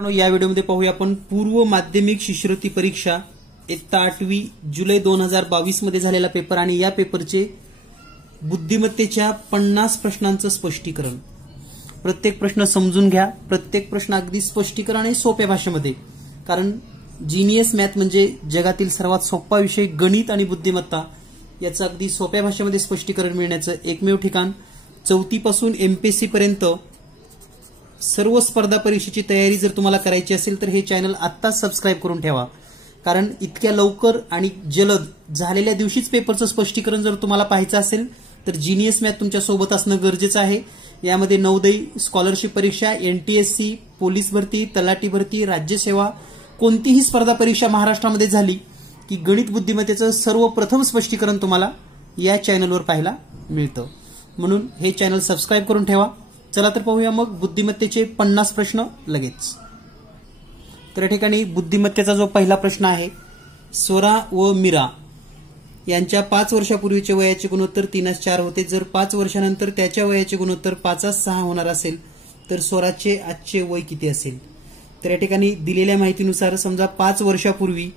या व्हिडिओमध्ये पाहूया आपण पूर्व माध्यमिक शिष्यवृत्ती परीक्षा इयत्ता 8वी जुलै 2022 मध्ये झालेला पेपर आणि या पेपरचे बुद्धिमत्तेच्या 50 प्रश्नांचं स्पष्टीकरण। प्रत्येक प्रश्न समजून घ्या, प्रत्येक प्रश्न अगदी स्पष्टीकरण आणि सोप्या भाषेमध्ये, कारण जीनियस मॅथ म्हणजे जगातील सर्वात सोपा विषय गणित आणि बुद्धिमत्ता याचं अगदी सोप्या भाषेमध्ये स्पष्टीकरण मिळण्याचं एकमेव ठिकाण। 4थी पासून एमपीएससी पर्यंत सर्व स्पर्धा परीक्षेची तयारी जर तुम्हाला करायची असेल तर हे चॅनल आत्ताच सबस्क्राइब करून ठेवा, कारण इतक्या लवकर आणि जलद झालेल्या दिवशीच पेपरचं स्पष्टीकरण जर तुम्हाला पाहायचं असेल तर जीनियस मॅथ तुमच्या सोबत असणं गरजेचं आहे। यामध्ये नवोदय, स्कॉलरशिप परीक्षा, एनटीएससी, पोलीस भरती, तलाठी भरती, राज्यसेवा कोणतीही स्पर्धा परीक्षा महाराष्ट्रामध्ये झाली की गणित बुद्धिमत्तेचं सर्वप्रथम स्पष्टीकरण तुम्हाला या चॅनलवर पाहायला मिळतं, म्हणून हे चॅनल सबस्क्राइब करून ठेवा। चला तर पाहूया मग बुद्धिमत्तेचे 50 प्रश्न लगेच। तर या ठिकाणी बुद्धिमत्तेचा जो पहिला प्रश्न आहे, स्वरा व मीरा यांच्या 5 वर्षापूर्वीचे वयाचे गुणोत्तर 3:4 होते। जर 5 वर्षानंतर त्याच्या वयाचे गुणोत्तर 5:6 होणार असेल तर स्वराचे आजचे वय किती असेल? तर या ठिकाणी दिलेल्या माहितीनुसार समजा 5 वर्षापूर्वी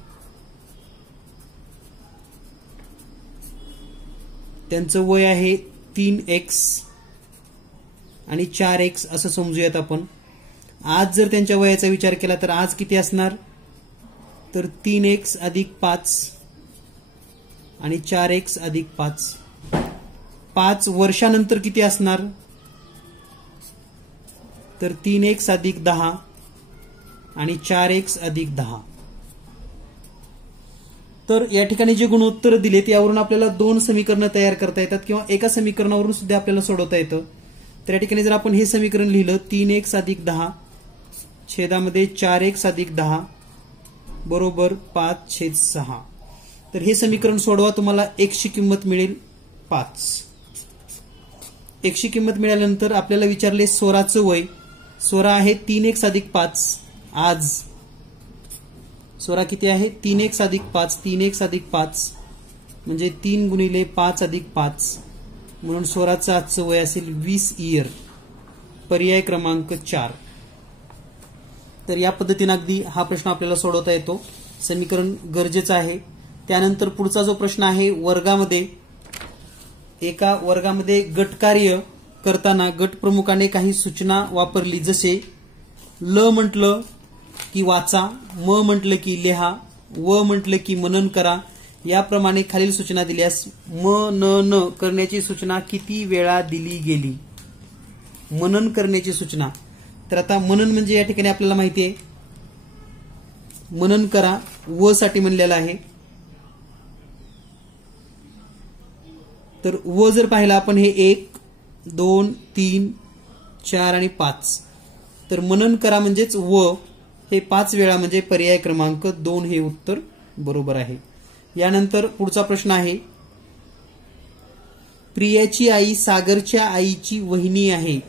त्यांचं वय आहे 3x आणि 4x असं समजूयात आपण। आज जर त्यांच्या वयाचा विचार केला तर आज किती असणार? तर 3x + 5 आणि 4x + 5। 5 वर्षानंतर किती असणार? तर 3x + 10 आणि 4x + 10। तर या ठिकाणी जे गुणोत्तर दिलेत यावरून आपल्याला 2 समीकरणं तयार करता येतात किंवा एका समीकरणावरून सुद्धा आपल्याला सोडवता येतं। तर या ठिकाणी जर आपण हे समीकरण लिहिलं 3x + 10 छेदामध्ये 4x + 10 बरोबर 5/6, तर हे समीकरण सोडवा, तुम्हाला x ची किंमत मिळेल 5। x ची किंमत मिळाल्यानंतर आपल्याला विचारले स्वराचं वय। स्वरा आहे 3x + 5। आज स्वरा किती आहे? 3x + 5। 3x + 5 म्हणजे 3 × 5 + 5 म्हणून स्वराचं आजचं वय असेल 20 इयर, पर्याय क्रमांक 4। तर या पद्धतीने अगदी हा प्रश्न आपल्याला सोडवता येतो, समीकरण गरजेचं आहे। त्यानंतर पुढचा जो प्रश्न आहे, एका वर्गामध्ये गटकार्य करताना गट प्रमुखाने काही सूचना वापरली, जसे ल म्हटलं की वाचा, म म्हटलं की लिहा, व म्हटलं की मनन करा। याप्रमाणे खालील सूचना दिल्यास न करण्याची सूचना किती वेळा दिली गेली? मनन करण्याची सूचना, तर आता मनन म्हणजे या ठिकाणी आपल्याला माहिती आहे मनन करा, व साठी म्हणलेलं आहे। तर व जर पाहिला आपण हे 1, 2, 3, 4 आणि 5, तर मनन करा म्हणजेच व हे 5 वेळा म्हणजे पर्याय क्रमांक 2 हे उत्तर बरोबर आहे। यानंतर पुढचा प्रश्न आहे, प्रियाची आई सागरच्या आईची वहिनी आहे,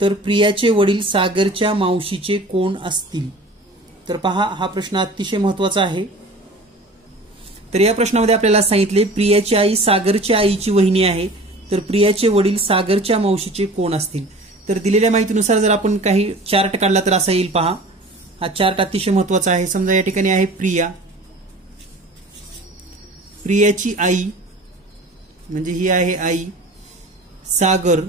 तर प्रियाचे वडील सागरच्या मावशीचे कोण असतील? तर पहा, हा प्रश्न अतिशय महत्वाचा आहे। तर या प्रश्नामध्ये आपल्याला सांगितले प्रियाची आई सागरच्या आईची वहिनी आहे, तर प्रियाचे वडील सागरच्या मावशीचे कोण असतील? तर दिलेल्या माहितीनुसार जर आपण काही चार्ट काढला तर असा येईल, पहा हा चार्ट अतिशय महत्वाचा आहे। समजा या ठिकाणी आहे प्रियाची आई म्हणजे ही आहे आई, सागर,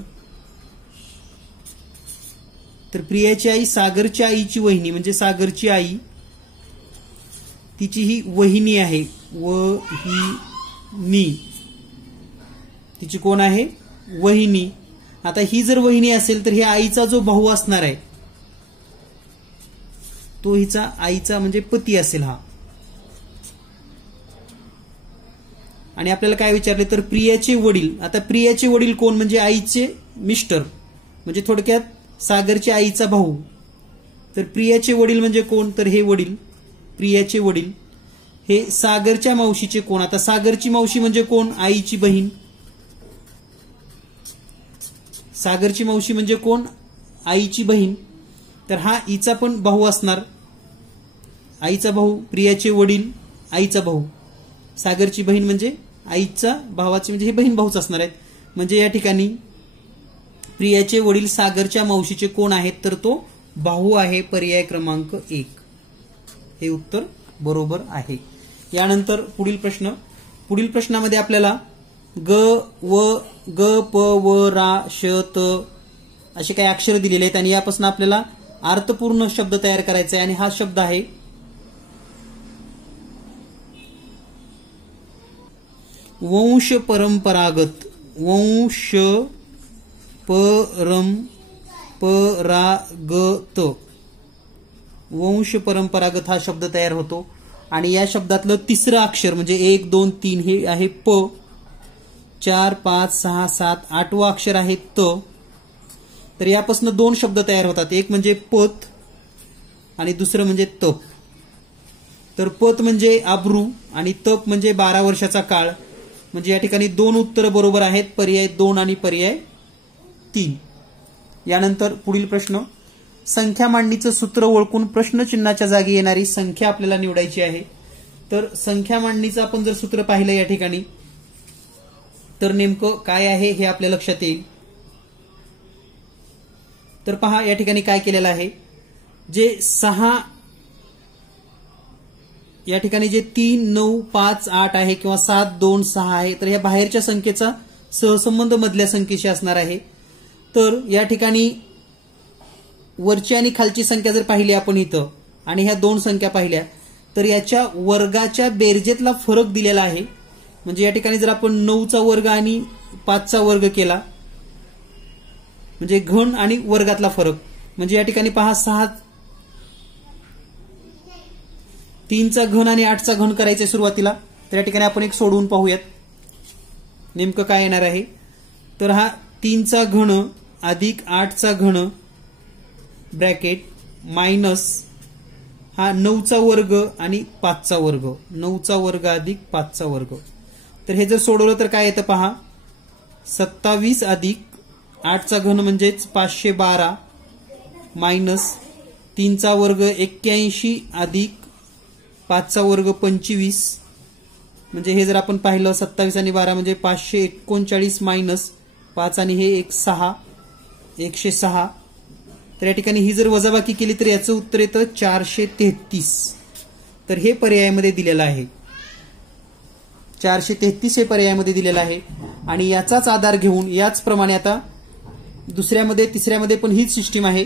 तर प्रियाची आई सागरच्या आईची वहिनी म्हणजे सागरची आई, तिची ही वहिनी आहे, वहिनी, तिची कोण आहे? वहिनी। आता ही जर वहिनी असेल तर ही आईचा जो भाऊ असणार आहे तो हिचा आईचा म्हणजे पती असेल हा। आणि आपल्याला काय विचारले तर प्रियाचे वडील, आता प्रियाचे वडील कोण? म्हणजे आईचे मिस्टर, म्हणजे थोडक्यात सागरच्या आईचा भाऊ। तर प्रियाचे वडील म्हणजे कोण? तर हे वडील, प्रियाचे वडील हे सागरच्या मावशीचे कोण? आता सागरची मावशी म्हणजे कोण? आईची बहीण। सागरची मावशी म्हणजे कोण? आईची बहीण, तर हा हिचा पण भाऊ असणार, आईचा भाऊ, प्रियाचे वडील आईचा भाऊ, सागरची बहीण म्हणजे आईचा भावाचे म्हणजे हे बहीण भाऊच असणार आहेत। म्हणजे या ठिकाणी प्रियाचे वडील सागरच्या मावशीचे कोण आहेत? तर तो बाहू आहे पर्याय क्रमांक 1. हे उत्तर बरोबर आहे. यानंतर पुढील प्रश्न. पुढील प्रश्नामध्ये आपल्याला ग व ग प व रा श त असे काही अक्षर दिलेले आहेत आणि यापासून आपल्याला अर्थपूर्ण शब्द तयार करायचा आहे. आणि हा शब्द आहे वंश परंपरागत. वंश परंपरागत. वंश परंपरागत हा शब्द तयार होतो. आणि या शब्दातलं तिसरं अक्षर म्हणजे 1 2 3 हे आहे प. 4 5 6 7 8वं अक्षर आहे त. तर यापासून 2 शब्द तयार होतात. एक म्हणजे पत आणि दुसरं म्हणजे तप. तर पत म्हणजे अब्रू आणि तप म्हणजे 12 वर्षाचा काळ. म्हणजे या ठिकाणी 2 उत्तरं बरोबर आहेत. पर्याय 2 आणि पर्याय 3. यानंतर पुढील प्रश्न. संख्या मांडणीचं सूत्र ओळखून प्रश्नचिन्हाच्या जागी येणारी संख्या आपल्याला निवडायची आहे. तर संख्या मांडणीचं आपण जर सूत्र पाहिलं या ठिकाणी तर नेमकं काय आहे हे आपल्या लक्षात येईल. तर पहा या ठिकाणी काय केलेलं आहे. जे 6 या ठिकाणी जे 3 9 5 8 आहे किंवा 7 2 6 आहे तर या बाहेरच्या संख्येचा सहसंबंध मधल्या संख्येशी असणार आहे. तर या ठिकाणी वरची आणि खालची संख्या जर पाहिली आपण इथं आणि ह्या 2 संख्या पाहिल्या तर याच्या वर्गाच्या बेरजेतला फरक दिलेला आहे. म्हणजे या ठिकाणी जर आपण 9चा वर्ग आणि 5चा वर्ग केला म्हणजे घन आणि वर्गातला फरक. म्हणजे या ठिकाणी पहा 3चा घन आणि 8चा घन करायचा सुरुवातीला. तर या ठिकाणी आपण एक सोडवून पाहूयात नेमकं काय येणार आहे. तर हा 3चा घन अधिक 8चा घन ब्रॅकेट मायनस हा 9चा वर्ग आणि 5चा वर्ग. 9चा वर्ग अधिक 5चा वर्ग. तर हे जर सोडवलं तर काय येतं पहा. 27 अधिक 8चा घन म्हणजेच 512 मायनस 3चा वर्ग 81 अधिक 5चा वर्ग 25. म्हणजे हे जर आपण पाहिलं 27 आणि 12 म्हणजे 539 मायनस 5 आणि हे 6 106. तर या ठिकाणी ही जर वजाबाकी केली तर याचं उत्तर येतं 433. तर हे पर्यायामध्ये दिलेलं आहे. 433 हे पर्यायामध्ये दिलेलं आहे. आणि याचाच आधार घेऊन याचप्रमाणे आता दुसऱ्यामध्ये तिसऱ्यामध्ये पण हीच सिस्टीम आहे.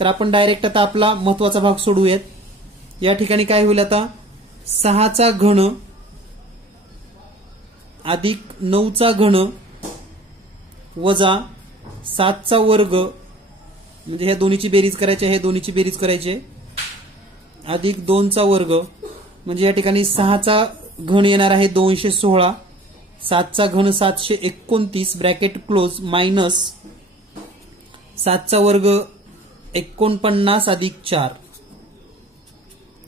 तर आपण डायरेक्ट आता आपला महत्वाचा भाग सोडवूयात. या ठिकाणी काय होईल आता 6चा घन अधिक 9चा घन वजा 7चा वर्ग म्हणजे ह्या दोन्हीची बेरीज करायची आहे. दोन्हीची बेरीज करायची अधिक 2चा वर्ग म्हणजे या ठिकाणी 6चा घन येणार आहे 216. 7चा घन 729 ब्रॅकेट क्लोज मायनस 7चा वर्ग 49 अधिक 4.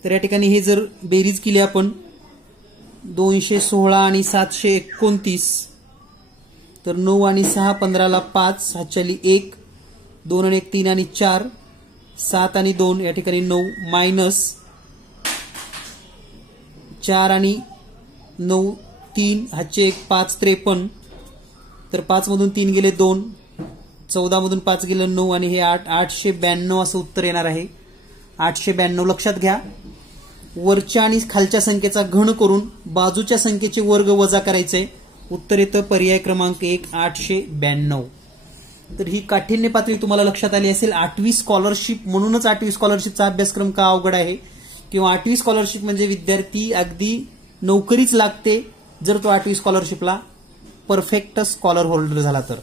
तर या ठिकाणी हे जर बेरीज केली आपण 216 आणि 729 तर 9 आणि 6 15ला 5 हातच्याली 1 2 आणि 1 3 आणि 4 7 आणि 2 या ठिकाणी 9 मायनस 4 आणि 9 3 हातचे 1 5 53. तर 5 मधून 3 गेले 2 14 मधून 5 गेलं 9 आणि हे 8 892 असं उत्तर येणार आहे. 892 लक्षात घ्या. वरच्या आणि खालच्या संख्येचा घन करून बाजूच्या संख्येचे वर्ग वजा करायचे. उत्तर येतं पर्याय क्रमांक 1 892. तर ही काठिण्य पातळी तुम्हाला लक्षात आली असेल. 8वी स्कॉलरशिप म्हणूनच 8वी स्कॉलरशिपचा अभ्यासक्रम का अवघड आहे किंवा 8वी स्कॉलरशिप म्हणजे विद्यार्थी अगदी नोकरीच लागते जर तो 8वी स्कॉलरशिपला परफेक्ट स्कॉलर होल्डर झाला तर.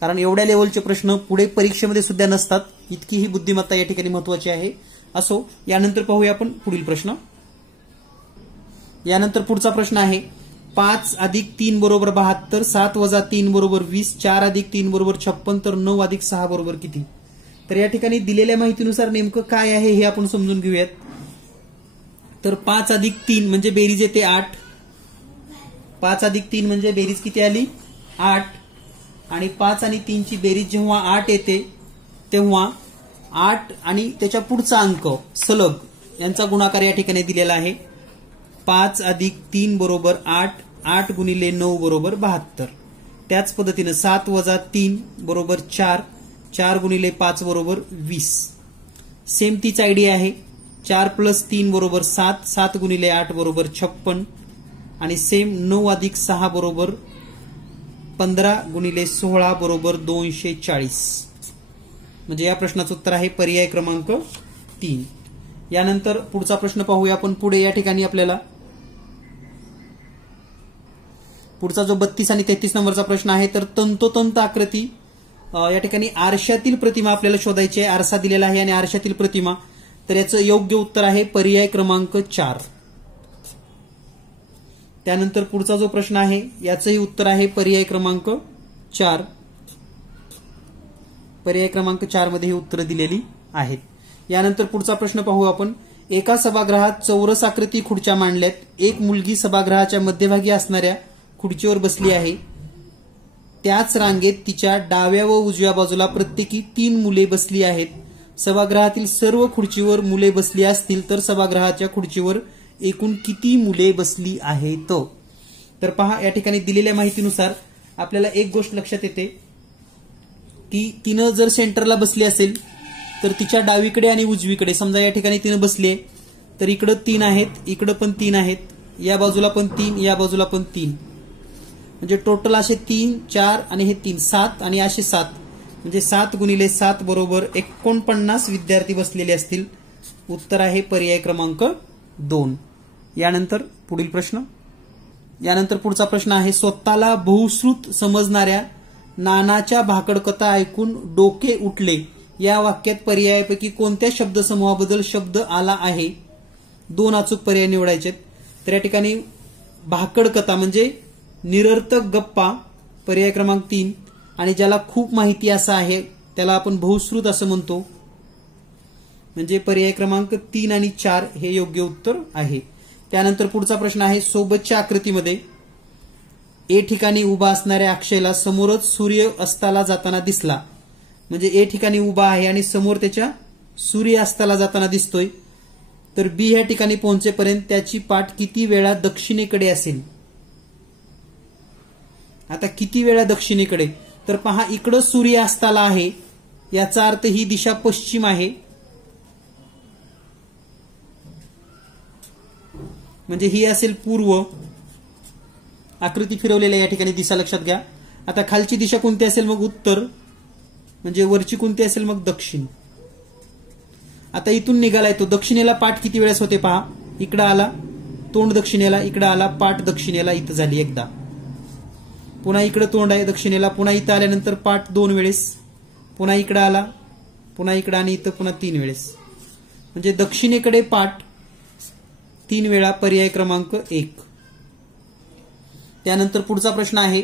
कारण एवढ्या लेवलचे प्रश्न पुढे परीक्षेमध्ये सुद्धा नसतात. इतकी ही बुद्धिमत्ता या ठिकाणी महत्वाची आहे. असो यानंतर पाहूया आपण पुढील प्रश्न. यानंतर पुढचा प्रश्न आहे 5 अधिक 3 बरोबर 72 7 वजा 3 बरोबर 20 4 अधिक 3 बरोबर 56 तर 9 अधिक 6 बरोबर किती. तर या ठिकाणी दिलेल्या माहितीनुसार नेमकं काय आहे हे आपण समजून घेऊयात. तर 5 अधिक 3 म्हणजे बेरीज येते 8. 5 अधिक 3 म्हणजे बेरीज किती आली 8. आणि 5 आणि 3 ची बेरीज जेव्हा 8 येते तेव्हा 8 आणि त्याच्या पुढचा अंक सलग यांचा गुणाकार या ठिकाणी दिलेला आहे. 5 अधिक 3 बरोबर 8 8 गुणिले 9 बरोबर 72. त्याच पद्धतीने 7 वजा 3 बरोबर 4 4 गुणिले 5 बरोबर 20. सेम तीच आयडिया आहे. 4 + 3 = 7, 7 × 8 = 56 आणि सेम 9 + 6 = 15 × 16 = 240. म्हणजे या प्रश्नाचं उत्तर आहे पर्याय क्रमांक 3. यानंतर पुढचा प्रश्न पाहूया आपण. पुढे या ठिकाणी आपल्याला पुढचा जो 32 आणि 33 नंबरचा प्रश्न आहे, तर तंतोतंत आकृती या ठिकाणी आरशातील प्रतिमा आपल्याला शोधायची आहे. आरसा दिलेला आहे आणि आरशातील प्रतिमा, तर याचं योग्य उत्तर आहे पर्याय क्रमांक 4. त्यानंतर पुढचा जो प्रश्न आहे याचंही उत्तर आहे पर्याय क्रमांक 4. पर्याय क्रमांक 4 मध्ये ही उत्तरं दिलेली आहेत. यानंतर पुढचा प्रश्न पाहू आपण. एका सभागृहात चौरस आकृती खुर्च्या मांडल्यात. एक मुलगी सभागृहाच्या मध्यभागी असणाऱ्या खुर्चीवर बसली आहे. त्याच रांगेत तिच्या डाव्या व उजव्या बाजूला प्रत्येकी 3 मुले बसली आहेत. सभागृहातील सर्व खुर्चीवर मुले बसली असतील तर सभागृहाच्या खुर्चीवर एकूण किती मुले बसली आहेत? तर पहा, या ठिकाणी दिलेल्या माहितीनुसार आपल्याला एक गोष्ट लक्षात येते की तिनं जर सेंटरला बसली असेल तर तिच्या डावीकडे आणि उजवीकडे, समजा या ठिकाणी तिनं बसली आहे तर इकडं 3 आहेत, इकडं पण 3 आहेत, या बाजूला पण 3, या बाजूला पण 3, म्हणजे टोटल असे 3, 4 आणि हे 3, 7 आणि असे 7, म्हणजे 7 × 7 = 49 विद्यार्थी बसलेले असतील. उत्तर आहे पर्याय क्रमांक 2. यानंतर पुढील प्रश्न. यानंतर पुढचा प्रश्न आहे. स्वतःला बहुश्रुत समजणाऱ्या नानाच्या भाकडकथा ऐकून डोके उठले या वाक्यात पर्यायापैकी कोणत्या शब्दसमूहाबद्दल शब्द आला आहे? 2 अचूक पर्याय निवडायचे. तर या ठिकाणी भाकडकथा म्हणजे निरर्थक गप्पा, पर्याय क्रमांक 3, आणि ज्याला खूप माहिती असं आहे त्याला आपण बहुश्रुत असं म्हणतो, म्हणजे पर्याय क्रमांक 3 आणि 4 हे योग्य उत्तर आहे. त्यानंतर पुढचा प्रश्न आहे. सोबतच्या आकृतीमध्ये ए ठिकाणी उभा असणाऱ्या अक्षयला समोरच सूर्य अस्ताला जाताना दिसला. म्हणजे ए ठिकाणी उभा आहे आणि समोर त्याच्या सूर्य अस्ताला जाताना दिसतोय. तर बी ह्या ठिकाणी पोहोचेपर्यंत त्याची पाठ किती वेळा दक्षिणेकडे असेल? आता किती वेळा दक्षिणेकडे? तर पहा, इकडं सूर्य अस्ताला आहे, याचा अर्थ ही दिशा पश्चिम आहे, म्हणजे ही असेल पूर्व. आकृती फिरवलेल्या या ठिकाणी दिशा लक्षात घ्या. आता खालची दिशा कोणती असेल? मग उत्तर. म्हणजे वरची कोणती असेल? मग दक्षिण. आता इथून निघालाय तो, दक्षिणेला पाठ किती वेळेस होते पहा. इकडं आला, तोंड दक्षिणेला, इकडं आला, पाठ दक्षिणेला, इथं झाली एकदा. पुन्हा इकडं तोंड आहे दक्षिणेला, पुन्हा इथं आल्यानंतर पाठ 2 वेळेस, पुन्हा इकडं आला, पुन्हा इकडं आणि इथं पुन्हा 3 वेळेस. म्हणजे दक्षिणेकडे पाठ 3 वेळा, पर्याय क्रमांक 1. त्यानंतर पुढचा प्रश्न आहे.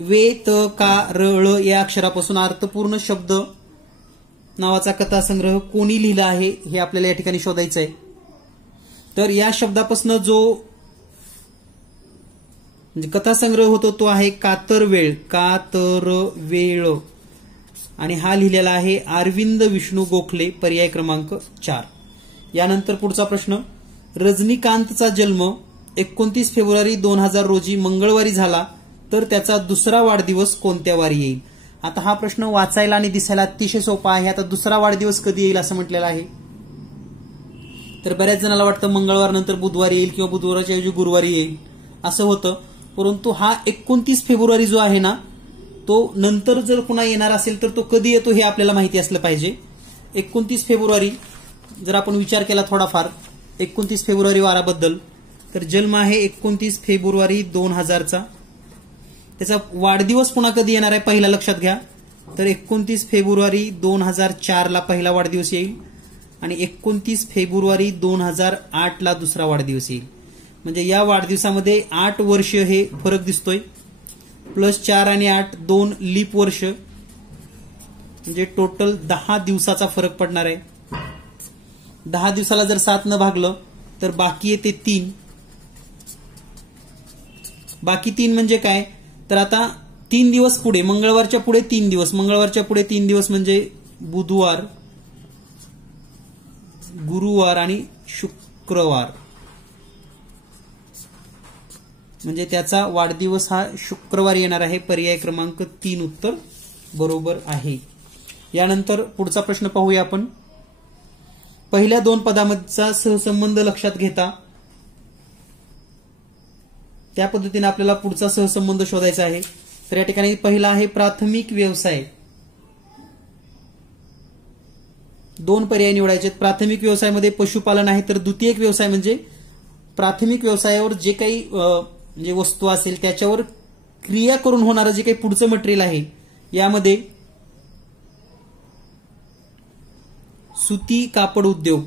वे, त, का, र, ळ या अक्षरापासून अर्थपूर्ण शब्द नावाचा कथासंग्रह कोणी लिहिला आहे हे आपल्याला या ठिकाणी शोधायचं आहे. तर या शब्दापासून जो म्हणजे कथासंग्रह होतो तो आहे कातरवेळ, कातरवेळ, आणि हा लिहिलेला आहे अरविंद विष्णू गोखले, पर्याय क्रमांक 4. यानंतर पुढचा प्रश्न. रजनीकांतचा जन्म 29 फेब्रुवारी 2000 रोजी मंगळवारी झाला तर त्याचा दुसरा वाढदिवस कोणत्या वारी येईल? आता हा प्रश्न वाचायला आणि दिसायला अतिशय सोपा आहे. आता दुसरा वाढदिवस कधी येईल असं म्हटलेलं आहे. तर बऱ्याच जणांना वाटतं मंगळवार नंतर बुधवारी येईल किंवा बुधवाराच्या ऐवजी गुरुवारी येईल असं होतं, परंतु हा 29 फेब्रुवारी जो आहे ना, तो नंतर जर पुन्हा येणार असेल तर तो कधी येतो हे आपल्याला माहिती असलं पाहिजे. 29 फेब्रुवारी जर आपण विचार केला थोडाफार 29 फेब्रुवारी वाराबद्दल, तर जन्म आहे 29 फेब्रुवारी 2000चा. त्याचा वाढदिवस पुन्हा कधी येणार आहे पहिला लक्षात घ्या. तर 29 फेब्रुवारी 2004 ला पहिला वाढदिवस येईल आणि 29 फेब्रुवारी 2008 ला दुसरा वाढदिवस येईल. म्हणजे या वाढदिवसामध्ये 8 वर्ष हे फरक दिसतोय, प्लस 4 आणि 8 2 लीप वर्ष, म्हणजे टोटल 10 दिवसाचा फरक पडणार आहे. 10 दिवसाला जर 7 न भागलं तर बाकी येते 3. बाकी 3 म्हणजे काय? तर आता 3 दिवस पुढे, मंगळवारच्या पुढे 3 दिवस, मंगळवारच्या पुढे 3 दिवस म्हणजे बुधवार, गुरुवार आणि शुक्रवार, म्हणजे त्याचा वाढदिवस हा शुक्रवार येणार आहे. पर्याय क्रमांक 3 उत्तर बरोबर आहे. यानंतर पुढचा प्रश्न पाहूया आपण. पहिल्या दोन पदांचा सहसंबंध लक्षात घेता त्या पद्धतीने आपल्याला पुढचा सहसंबंध शोधायचा आहे. तर या ठिकाणी पहिला आहे प्राथमिक व्यवसाय. दोन पर्याय निवडायचे. प्राथमिक व्यवसायामध्ये पशुपालन आहे, तर द्वितीयक व्यवसाय म्हणजे प्राथमिक व्यवसायावर जे काही म्हणजे वस्तू असेल त्याच्यावर क्रिया करून होणारं जे काही पुढचं मटेरियल आहे, यामध्ये सुती कापड उद्योग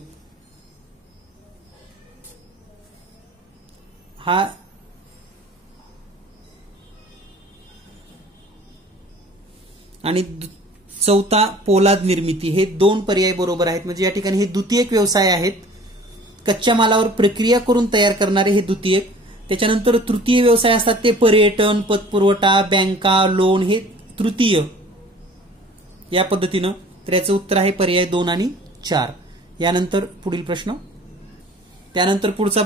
हा आणि चौथा पोलाद निर्मिती, हे दोन पर्याय बरोबर आहेत. म्हणजे या ठिकाणी हे द्वितीयक व्यवसाय आहेत. कच्च्या मालावर प्रक्रिया करून तयार करणारे हे द्वितीयक. त्याच्यानंतर तृतीय व्यवसाय असतात ते पर्यटन, पतपुरवठा, बँका, लोन, हे तृतीय या पद्धतीनं. तर याचं उत्तर आहे पर्याय 2 आणि 4. यानंतर पुढील प्रश्न. त्यानंतर पुढचा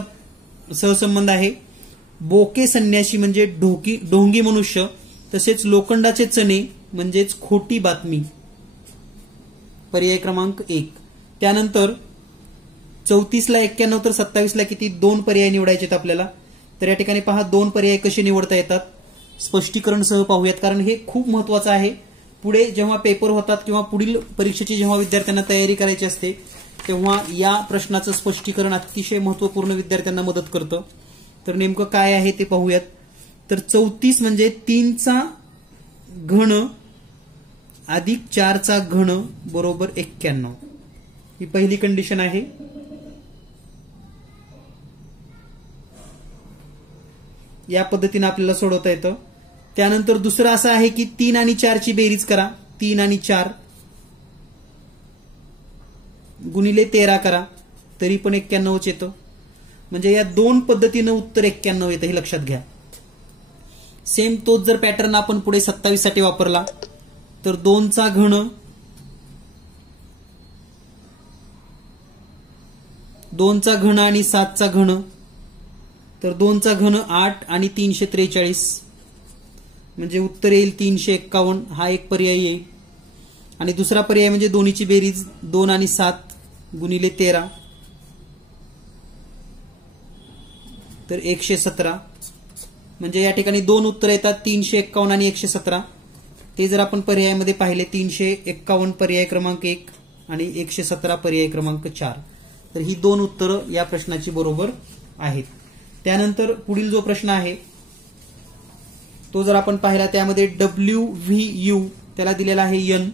सहसंबंध आहे बोके संन्याशी म्हणजे ढोंगी मनुष्य, तसेच लोखंडाचे चणे म्हणजेच खोटी बातमी, पर्याय क्रमांक 1. त्यानंतर 34ला 91 तर 27ला किती, दोन पर्याय निवडायचे आहेत आपल्याला. तर या ठिकाणी पहा दोन पर्याय कसे निवडता येतात, स्पष्टीकरण सह पाहूयात, कारण हे खूप महत्वाचं आहे. पुढे जेव्हा पेपर होतात किंवा पुढील परीक्षेची जेव्हा विद्यार्थ्यांना तयारी करायची असते तेव्हा या प्रश्नाचं स्पष्टीकरण अतिशय महत्वपूर्ण विद्यार्थ्यांना मदत करतं. तर नेमकं काय आहे ते पाहूयात. तर 34 म्हणजे 3चा घन अधिक 4चा घन बरोबर 91, ही पहिली कंडिशन आहे. या पद्धतीने आपल्याला सोडवता येतं. त्यानंतर दुसरं असं आहे की 3 आणि 4 ची बेरीज करा. 3 आणि 4 गुणिले 13 करा, तरी पण 91च येतं. म्हणजे या दोन पद्धतीनं उत्तर 91 येतं, हे लक्षात घ्या. सेम तोच जर पॅटर्न आपण पुढे 27 साठी वापरला तर 2चा घन 2चा घन आणि 7चा घन, तर 2चा घन 8 आणि 343, म्हणजे उत्तर येईल 351. हा एक पर्याय येईल. आणि दुसरा पर्याय म्हणजे दोन्हीची बेरीज 2 आणि 7 गुणिले 13, तर 117. म्हणजे या ठिकाणी दोन उत्तर येतात, 351 आणि 117. ते जर आपण पर्यायामध्ये पाहिले 351 पर्याय क्रमांक 1 आणि 117 पर्याय क्रमांक 4, तर ही दोन उत्तरं या प्रश्नाची बरोबर आहेत. त्यानंतर पुढील जो प्रश्न आहे तो जर आपण पाहिला त्यामध्ये WVU त्याला दिलेला आहे N,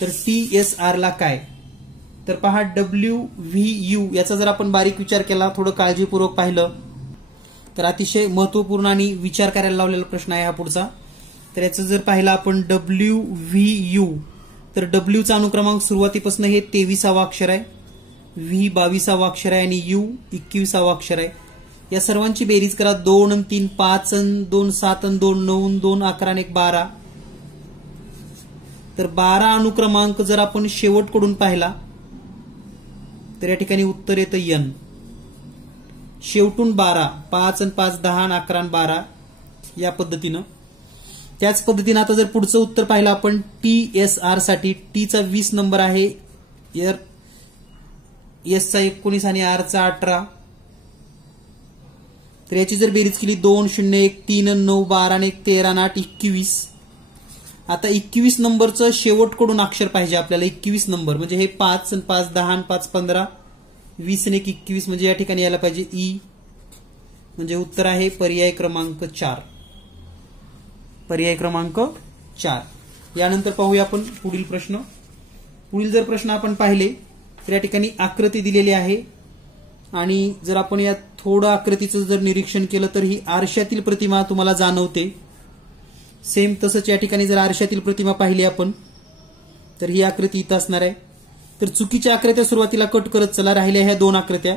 तर TSR ला काय. तर पहा WVU याचा जर आपण बारीक विचार केला, थोडं काळजीपूर्वक पाहिलं तर अतिशय महत्वपूर्ण आणि विचार करायला लावलेला प्रश्न आहे हा पुढचा. तर याचं जर पाहिलं आपण WVU, तर W चा अनुक्रमांक सुरुवातीपासून हे 23वा अक्षर आहे, V 22वा अक्षर आहे आणि U 21वा अक्षर आहे. या सर्वांची बेरीज करा. 2 आणि 3 5 आणि 2 7 आणि 2 9 आणि 2 11 आणि 1 12. तर 12 अनुक्रमांक जर आपण शेवटकडून पाहिला तर या ठिकाणी उत्तर येतं N. शेवटून 12, 5 आणि 5 10 आणि 11 आणि 12 या पद्धतीनं. त्याच पद्धतीनं आता जर पुढचं उत्तर पाहिलं आपण TSR साठी, T चा 20 नंबर आहे, S चा 19 आणि R चा 18. तर याची जर बेरीज केली 2 0 1 3 9 12 आणि 1 13 आणि 8 21. आता 21 नंबरचं शेवटकडून अक्षर पाहिजे आपल्याला. 21 नंबर म्हणजे हे 5 आणि 5 10 आणि 5 15 20 आणि 1 21, म्हणजे या ठिकाणी यायला पाहिजे E. म्हणजे उत्तर आहे पर्याय क्रमांक 4. पर्याय क्रमांक 4. यानंतर पाहूया आपण पुढील प्रश्न. पुढील जर प्रश्न आपण पाहिले तर या ठिकाणी आकृती दिलेली आहे आणि जर आपण या थोडं आकृतीचं जर निरीक्षण केलं तर ही आरशातील प्रतिमा तुम्हाला जाणवते. सेम तसंच या ठिकाणी जर आरशातील प्रतिमा पाहिली आपण तर ही आकृती इथं असणार आहे. तर चुकीच्या आकृत्या सुरुवातीला कट करत चला. राहिल्या ह्या दोन आकृत्या,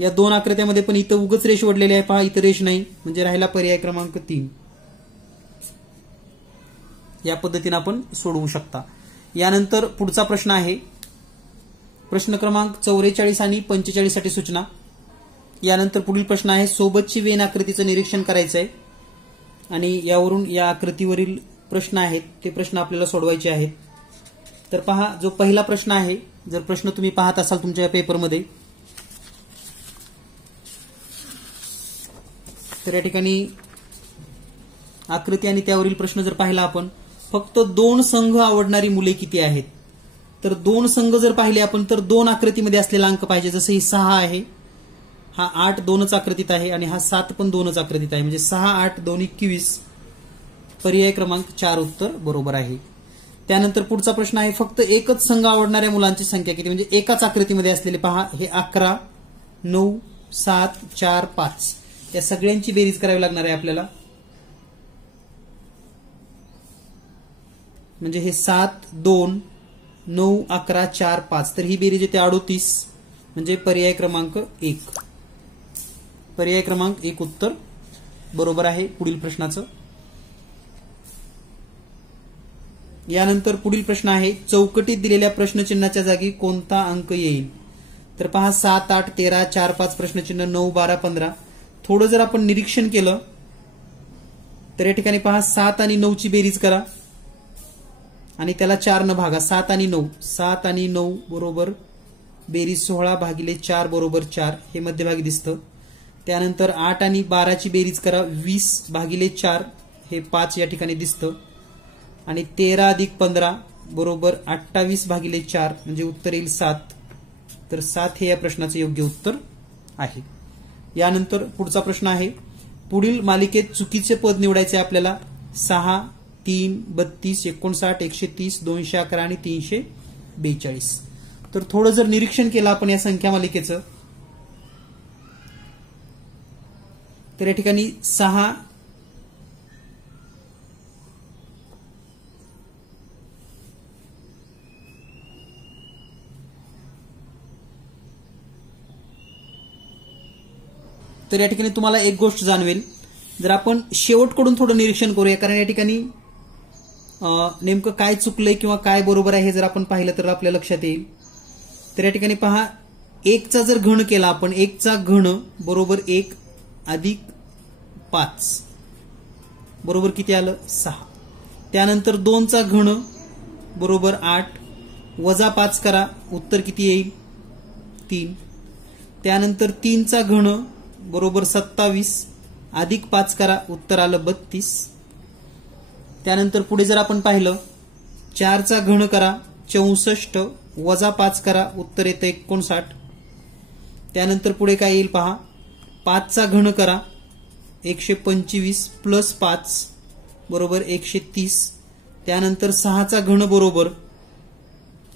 या दोन आकृत्यामध्ये पण इथं उगच रेष ओढलेली आहे, पहा इथं रेष नाही, म्हणजे राहिला पर्याय क्रमांक 3. या पद्धतीने आपण सोडवू शकता. यानंतर पुढचा प्रश्न आहे प्रश्न क्रमांक 44 आणि 45 साठी सूचना. यानंतर पुढील प्रश्न आहे सोबतची वेन आकृतीचं निरीक्षण करायचं आहे आणि यावरून या आकृतीवरील प्रश्न आहेत ते प्रश्न आपल्याला सोडवायचे आहेत. तर पहा जो पहिला प्रश्न आहे जर प्रश्न तुम्ही पाहत असाल तुमच्या पेपरमध्ये, तर या ठिकाणी आकृती आणि त्यावरील प्रश्न जर पाहिला आपण, फक्त 2 संघ आवडणारी मुले किती आहेत? तर 2 संघ जर पाहिले आपण तर 2 आकृतीमध्ये असलेला अंक पाहिजे. जसं ही 6 आहे, हा 8 2च आकृतीत आहे आणि हा 7 पण 2च आकृतीत आहे. म्हणजे 6 8 2 21, पर्याय क्रमांक 4 उत्तर बरोबर आहे. त्यानंतर पुढचा प्रश्न आहे, फक्त एकच संघ आवडणाऱ्या मुलांची संख्या किती? म्हणजे एकाच आकृतीमध्ये असलेले पहा, हे 11 9 7 4 5 या सगळ्यांची बेरीज करावी लागणार आहे आपल्याला. म्हणजे हे 7 2 9 11 4 5, तर ही बेरीज येते 38. म्हणजे पर्याय क्रमांक 1, पर्याय क्रमांक 1 उत्तर बरोबर आहे पुढील प्रश्नाचं. यानंतर पुढील प्रश्न आहे, चौकटीत दिलेल्या प्रश्नचिन्हाच्या जागी कोणता अंक येईल? तर पहा 7 8 13 4 5 प्रश्नचिन्ह 9 12 15. थोडं जर आपण निरीक्षण केलं तर या ठिकाणी पहा 7 आणि 9 ची बेरीज करा आणि त्याला 4 न भागा. 7 आणि 9, 7 आणि 9 बरोबर बेरीज 16 भागिले 4 बरोबर 4, हे मध्यभागी दिसतं. त्यानंतर 8 आणि 12 ची बेरीज करा, 20 भागिले 4, हे 5 या ठिकाणी दिसतं. आणि 13 अधिक 15 बरोबर 28 भागिले 4, म्हणजे उत्तर येईल 7. तर 7 हे या प्रश्नाचे योग्य उत्तर आहे. यानंतर पुढचा प्रश्न आहे, पुढील मालिकेत चुकीचे पद निवडायचे आपल्याला. 6 3 32 59 130 211 आणि 342. तर थोडं जर निरीक्षण केलं आपण या संख्या मालिकेचं, तर या ठिकाणी 6 तर या ठिकाणी तुम्हाला एक गोष्ट जाणवेल, जर आपण शेवटकडून थोडं निरीक्षण करूया, कारण या ठिकाणी नेमकं काय चुकलंय किंवा काय बरोबर आहे हे जर आपण पाहिलं तर आपल्या लक्षात येईल. तर या ठिकाणी पहा, 1 चा जर घन केला आपण, 1 चा घन बरोबर 1 अधिक 5 बरोबर किती आलं? 6. त्यानंतर 2 चा घन बरोबर 8 वजा 5 करा, उत्तर किती येईल? 3. त्यानंतर 3 चा घन बरोबर 27 अधिक 5 करा, उत्तर आलं 32. त्यानंतर पुढे जर आपण पाहिलं, 4 चा घन करा 64 वजा 5 करा, उत्तर येतं 59. त्यानंतर पुढे काय येईल पहा, 5 चा घन करा 125 प्लस 5 बरोबर 130. त्यानंतर 6 चा घन बरोबर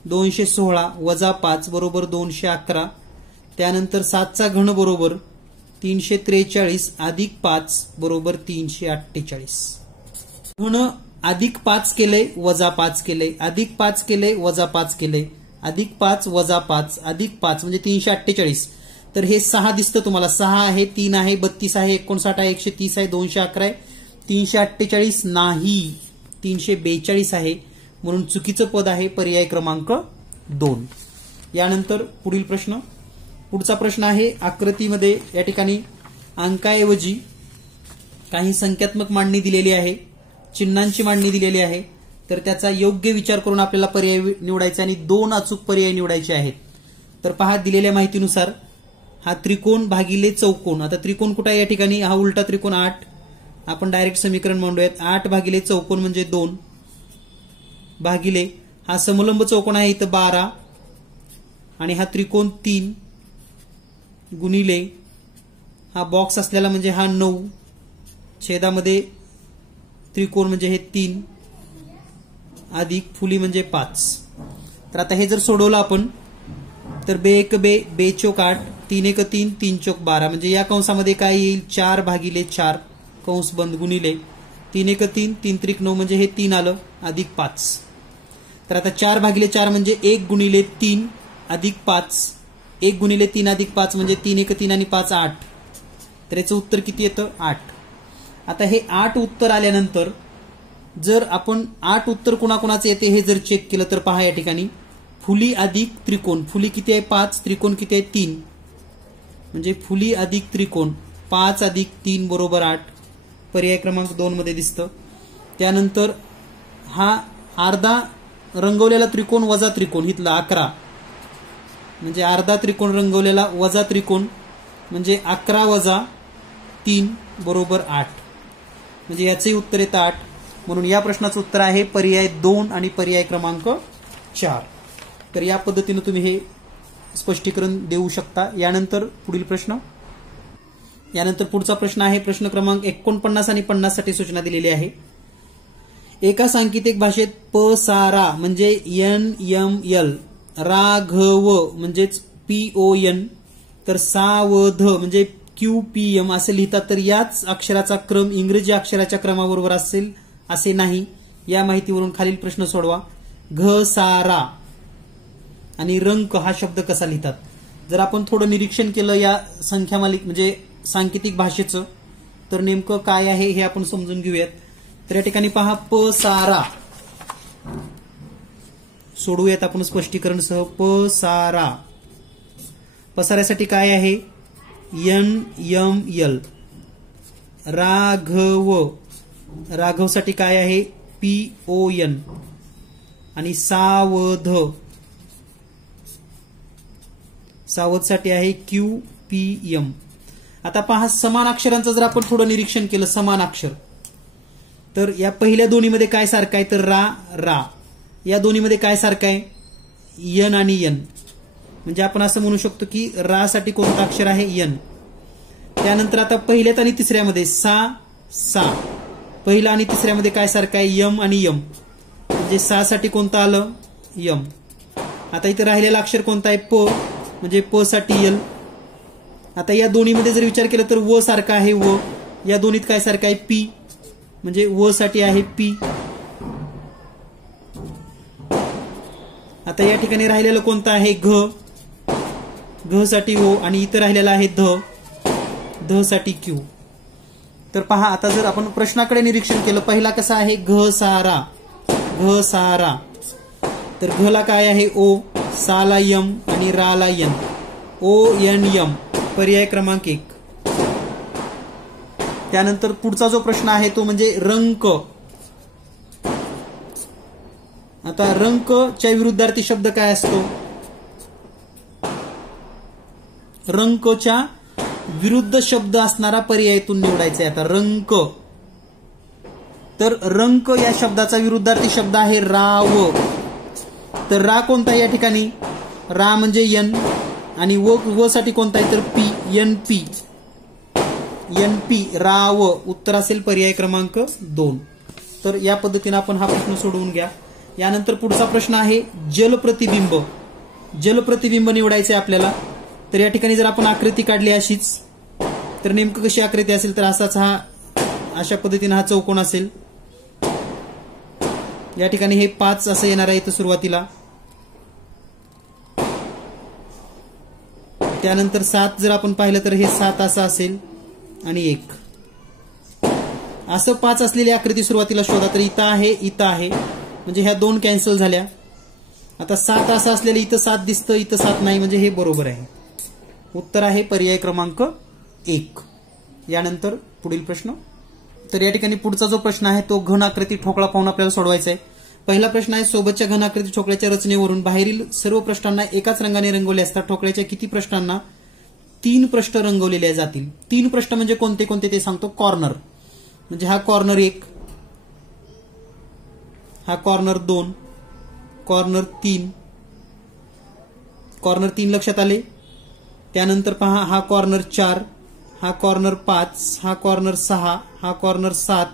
216 वजा 5 बरोबर 211. त्यानंतर 7 चा घन बरोबर 343 अधिक 5 बरोबर 348. घन अधिक 5 केले वजा 5 केले, अधिक 5 केले वजा 5 केले, अधिक 5 वजा 5 अधिक 5 म्हणजे 348. तर हे 6 दिसतं तुम्हाला, 6 आहे 3 आहे 32 आहे 59 आहे 130 आहे 211 आहे, 348 नाही 342 आहे. म्हणून चुकीचं पद आहे पर्याय क्रमांक 2. यानंतर पुढील प्रश्न, पुढचा प्रश्न आहे, आकृतीमध्ये या ठिकाणी अंकाऐवजी काही संख्यात्मक मांडणी दिलेली आहे, चिन्हांची मांडणी दिलेली आहे. तर त्याचा योग्य विचार करून आपल्याला पर्याय निवडायचे आणि 2 अचूक पर्याय निवडायचे आहेत. तर पहा, दिलेल्या माहितीनुसार हा त्रिकोण भागिले चौकोन. आता त्रिकोण कुठे आहे? या ठिकाणी हा उलटा त्रिकोण 8. आपण डायरेक्ट समीकरण मांडूयात. 8 भागिले चौकोन म्हणजे 2 भागिले हा समलंब चौकोन आहे इथं 12 आणि हा त्रिकोण 3 गुणिले हा बॉक्स असलेला म्हणजे हा 9 छेदामध्ये त्रिकोण म्हणजे हे 3 अधिक फुली म्हणजे 5. तर आता हे जर सोडवलं आपण तर 2 1 2 2 चौक 8 3 1 3 3 चौक 12 म्हणजे या कंसामध्ये काय येईल? 4 भागिले 4 कंस बंद गुणिले 3 1 3 3 त्रिक 9 म्हणजे हे 3 आलं अधिक 5. तर आता 4 भागिले 4 म्हणजे 1 गुणिले 3 अधिक 5, 1 गुणिले 3 अधिक 5 म्हणजे 3 1 3 आणि 5 8. तर याचं उत्तर किती येतं? 8. आता हे 8 उत्तर आल्यानंतर जर आपण 8 उत्तर कुणाकुणाचे येते हे जर चेक केलं तर पहा, या ठिकाणी फुली अधिक त्रिकोण, फुली किती आहे? 5, त्रिकोण किती आहे? 3. म्हणजे फुली अधिक त्रिकोण 5 अधिक 3 बरोबर 8, पर्याय क्रमांक 2 मध्ये दिसतं. त्यानंतर हा अर्धा रंगवलेला त्रिकोण वजा त्रिकोण इथला 11 म्हणजे अर्धा त्रिकोण रंगवलेला वजा त्रिकोण म्हणजे 11 वजा 3 बरोबर 8. म्हणजे याचेही उत्तर येतं 8. म्हणून या प्रश्नाचं उत्तर आहे पर्याय 2 आणि पर्याय क्रमांक 4. तर या पद्धतीने तुम्ही हे स्पष्टीकरण देऊ शकता. यानंतर पुढचा प्रश्न आहे प्रश्न क्रमांक 49 आणि 50 साठी सूचना दिलेली आहे. एका सांकेतिक भाषेत पसारा म्हणजे NML, राघव म्हणजेच PON, तर सावध म्हणजे QPM असे लिहितात. तर याच अक्षराचा क्रम इंग्रजी अक्षराच्या क्रमाबरोबर असेल असे नाही. या माहितीवरून खालील प्रश्न सोडवा. घसारा आणि रंक हा शब्द कसा लिहितात. जर आपण थोडं निरीक्षण केलं या संख्या म्हणजे सांकेतिक भाषेचं तर नेमकं काय आहे हे आपण समजून घेऊयात. तर या ठिकाणी पहा पसारा सोडवूयात आपण स्पष्टीकरण सह. पसारा पसाऱ्यासाठी काय आहे NML. राघवसाठी काय आहे PON आणि सावधसाठी आहे QPM. आता पहा समान अक्षरांचं जर आपण थोडं निरीक्षण केलं समान अक्षर तर या पहिल्या दोन्हीमध्ये काय सारखं आहे तर रा. या दोन्हीमध्ये काय सारखं आहे N आणि N. म्हणजे आपण असं म्हणू शकतो की रा साठी कोणतं अक्षर आहे N. त्यानंतर आता पहिल्यात आणि तिसऱ्यामध्ये सा पहिला आणि तिसऱ्यामध्ये काय सारखं आहे M आणि M. म्हणजे सा साठी कोणतं आलं M. आता इथे राहिलेला अक्षर कोणता आहे प म्हणजे प साठी L. आता या दोन्हीमध्ये जर विचार केला तर व सारखा आहे व. या दोन्हीत काय सारखं आहे P म्हणजे व साठी आहे P. आता या ठिकाणी राहिलेलं कोणतं आहे घ साठी ओ आणि इथं राहिलेला आहे ध साठी Q. तर पहा आता जर आपण प्रश्नाकडे निरीक्षण केलं पहिला कसा आहे घसारा तर घला काय आहे O, साला M आणि राला N. ONM पर्याय क्रमांक 1. त्यानंतर पुढचा जो प्रश्न आहे तो म्हणजे रंक. आता रंकच्या विरुद्धार्थी शब्द काय असतो. रंकच्या विरुद्ध शब्द असणारा पर्यायातून निवडायचा आहे. आता रंक तर रंक या शब्दाचा विरुद्धार्थी शब्द आहे राव. तर रा कोणता आहे या ठिकाणी रा म्हणजे N आणि व साठी कोणता आहे तर P NP राव. उत्तर असेल पर्याय क्रमांक 2. तर या पद्धतीने आपण हा प्रश्न सोडवून घ्या. यानंतर पुढचा प्रश्न आहे जलप्रतिबिंब निवडायचे आपल्याला. तर या ठिकाणी जर आपण आकृती काढली अशीच तर नेमकं कशी आकृती असेल तर अशा पद्धतीने हा चौकोन असेल. या ठिकाणी हे 5 असं येणार आहे इथं सुरुवातीला. त्यानंतर 7 जर आपण पाहिलं तर हे 7 असं असेल आणि 1 असं 5 असलेली आकृती सुरुवातीला शोधा. तर इथं आहे म्हणजे ह्या 2 कॅन्सल झाल्या. आता 7 असं असलेलं इथं 7 दिसतं इथं 7 नाही म्हणजे हे बरोबर आहे. उत्तर आहे पर्याय क्रमांक 1. यानंतर पुढील प्रश्न. तर या ठिकाणी पुढचा जो प्रश्न आहे तो घन आकृती ठोकळा पाहून आपल्याला सोडवायचा आहे. पहिला प्रश्न आहे सोबतच्या घन आकृती ठोकळ्याच्या रचनेवरून बाहेरील सर्व पृष्ठांना एकाच रंगाने रंगवले असता ठोकळ्याच्या किती पृष्ठांना 3 पृष्ठ रंगवलेले जातील. 3 पृष्ठ म्हणजे कोणते कोणते ते सांगतो. कॉर्नर म्हणजे हा कॉर्नर 1, हा कॉर्नर 2, कॉर्नर 3. कॉर्नर 3 लक्षात आले. त्यानंतर पहा हा कॉर्नर 4, हा कॉर्नर 5, हा कॉर्नर 6, हा कॉर्नर 7,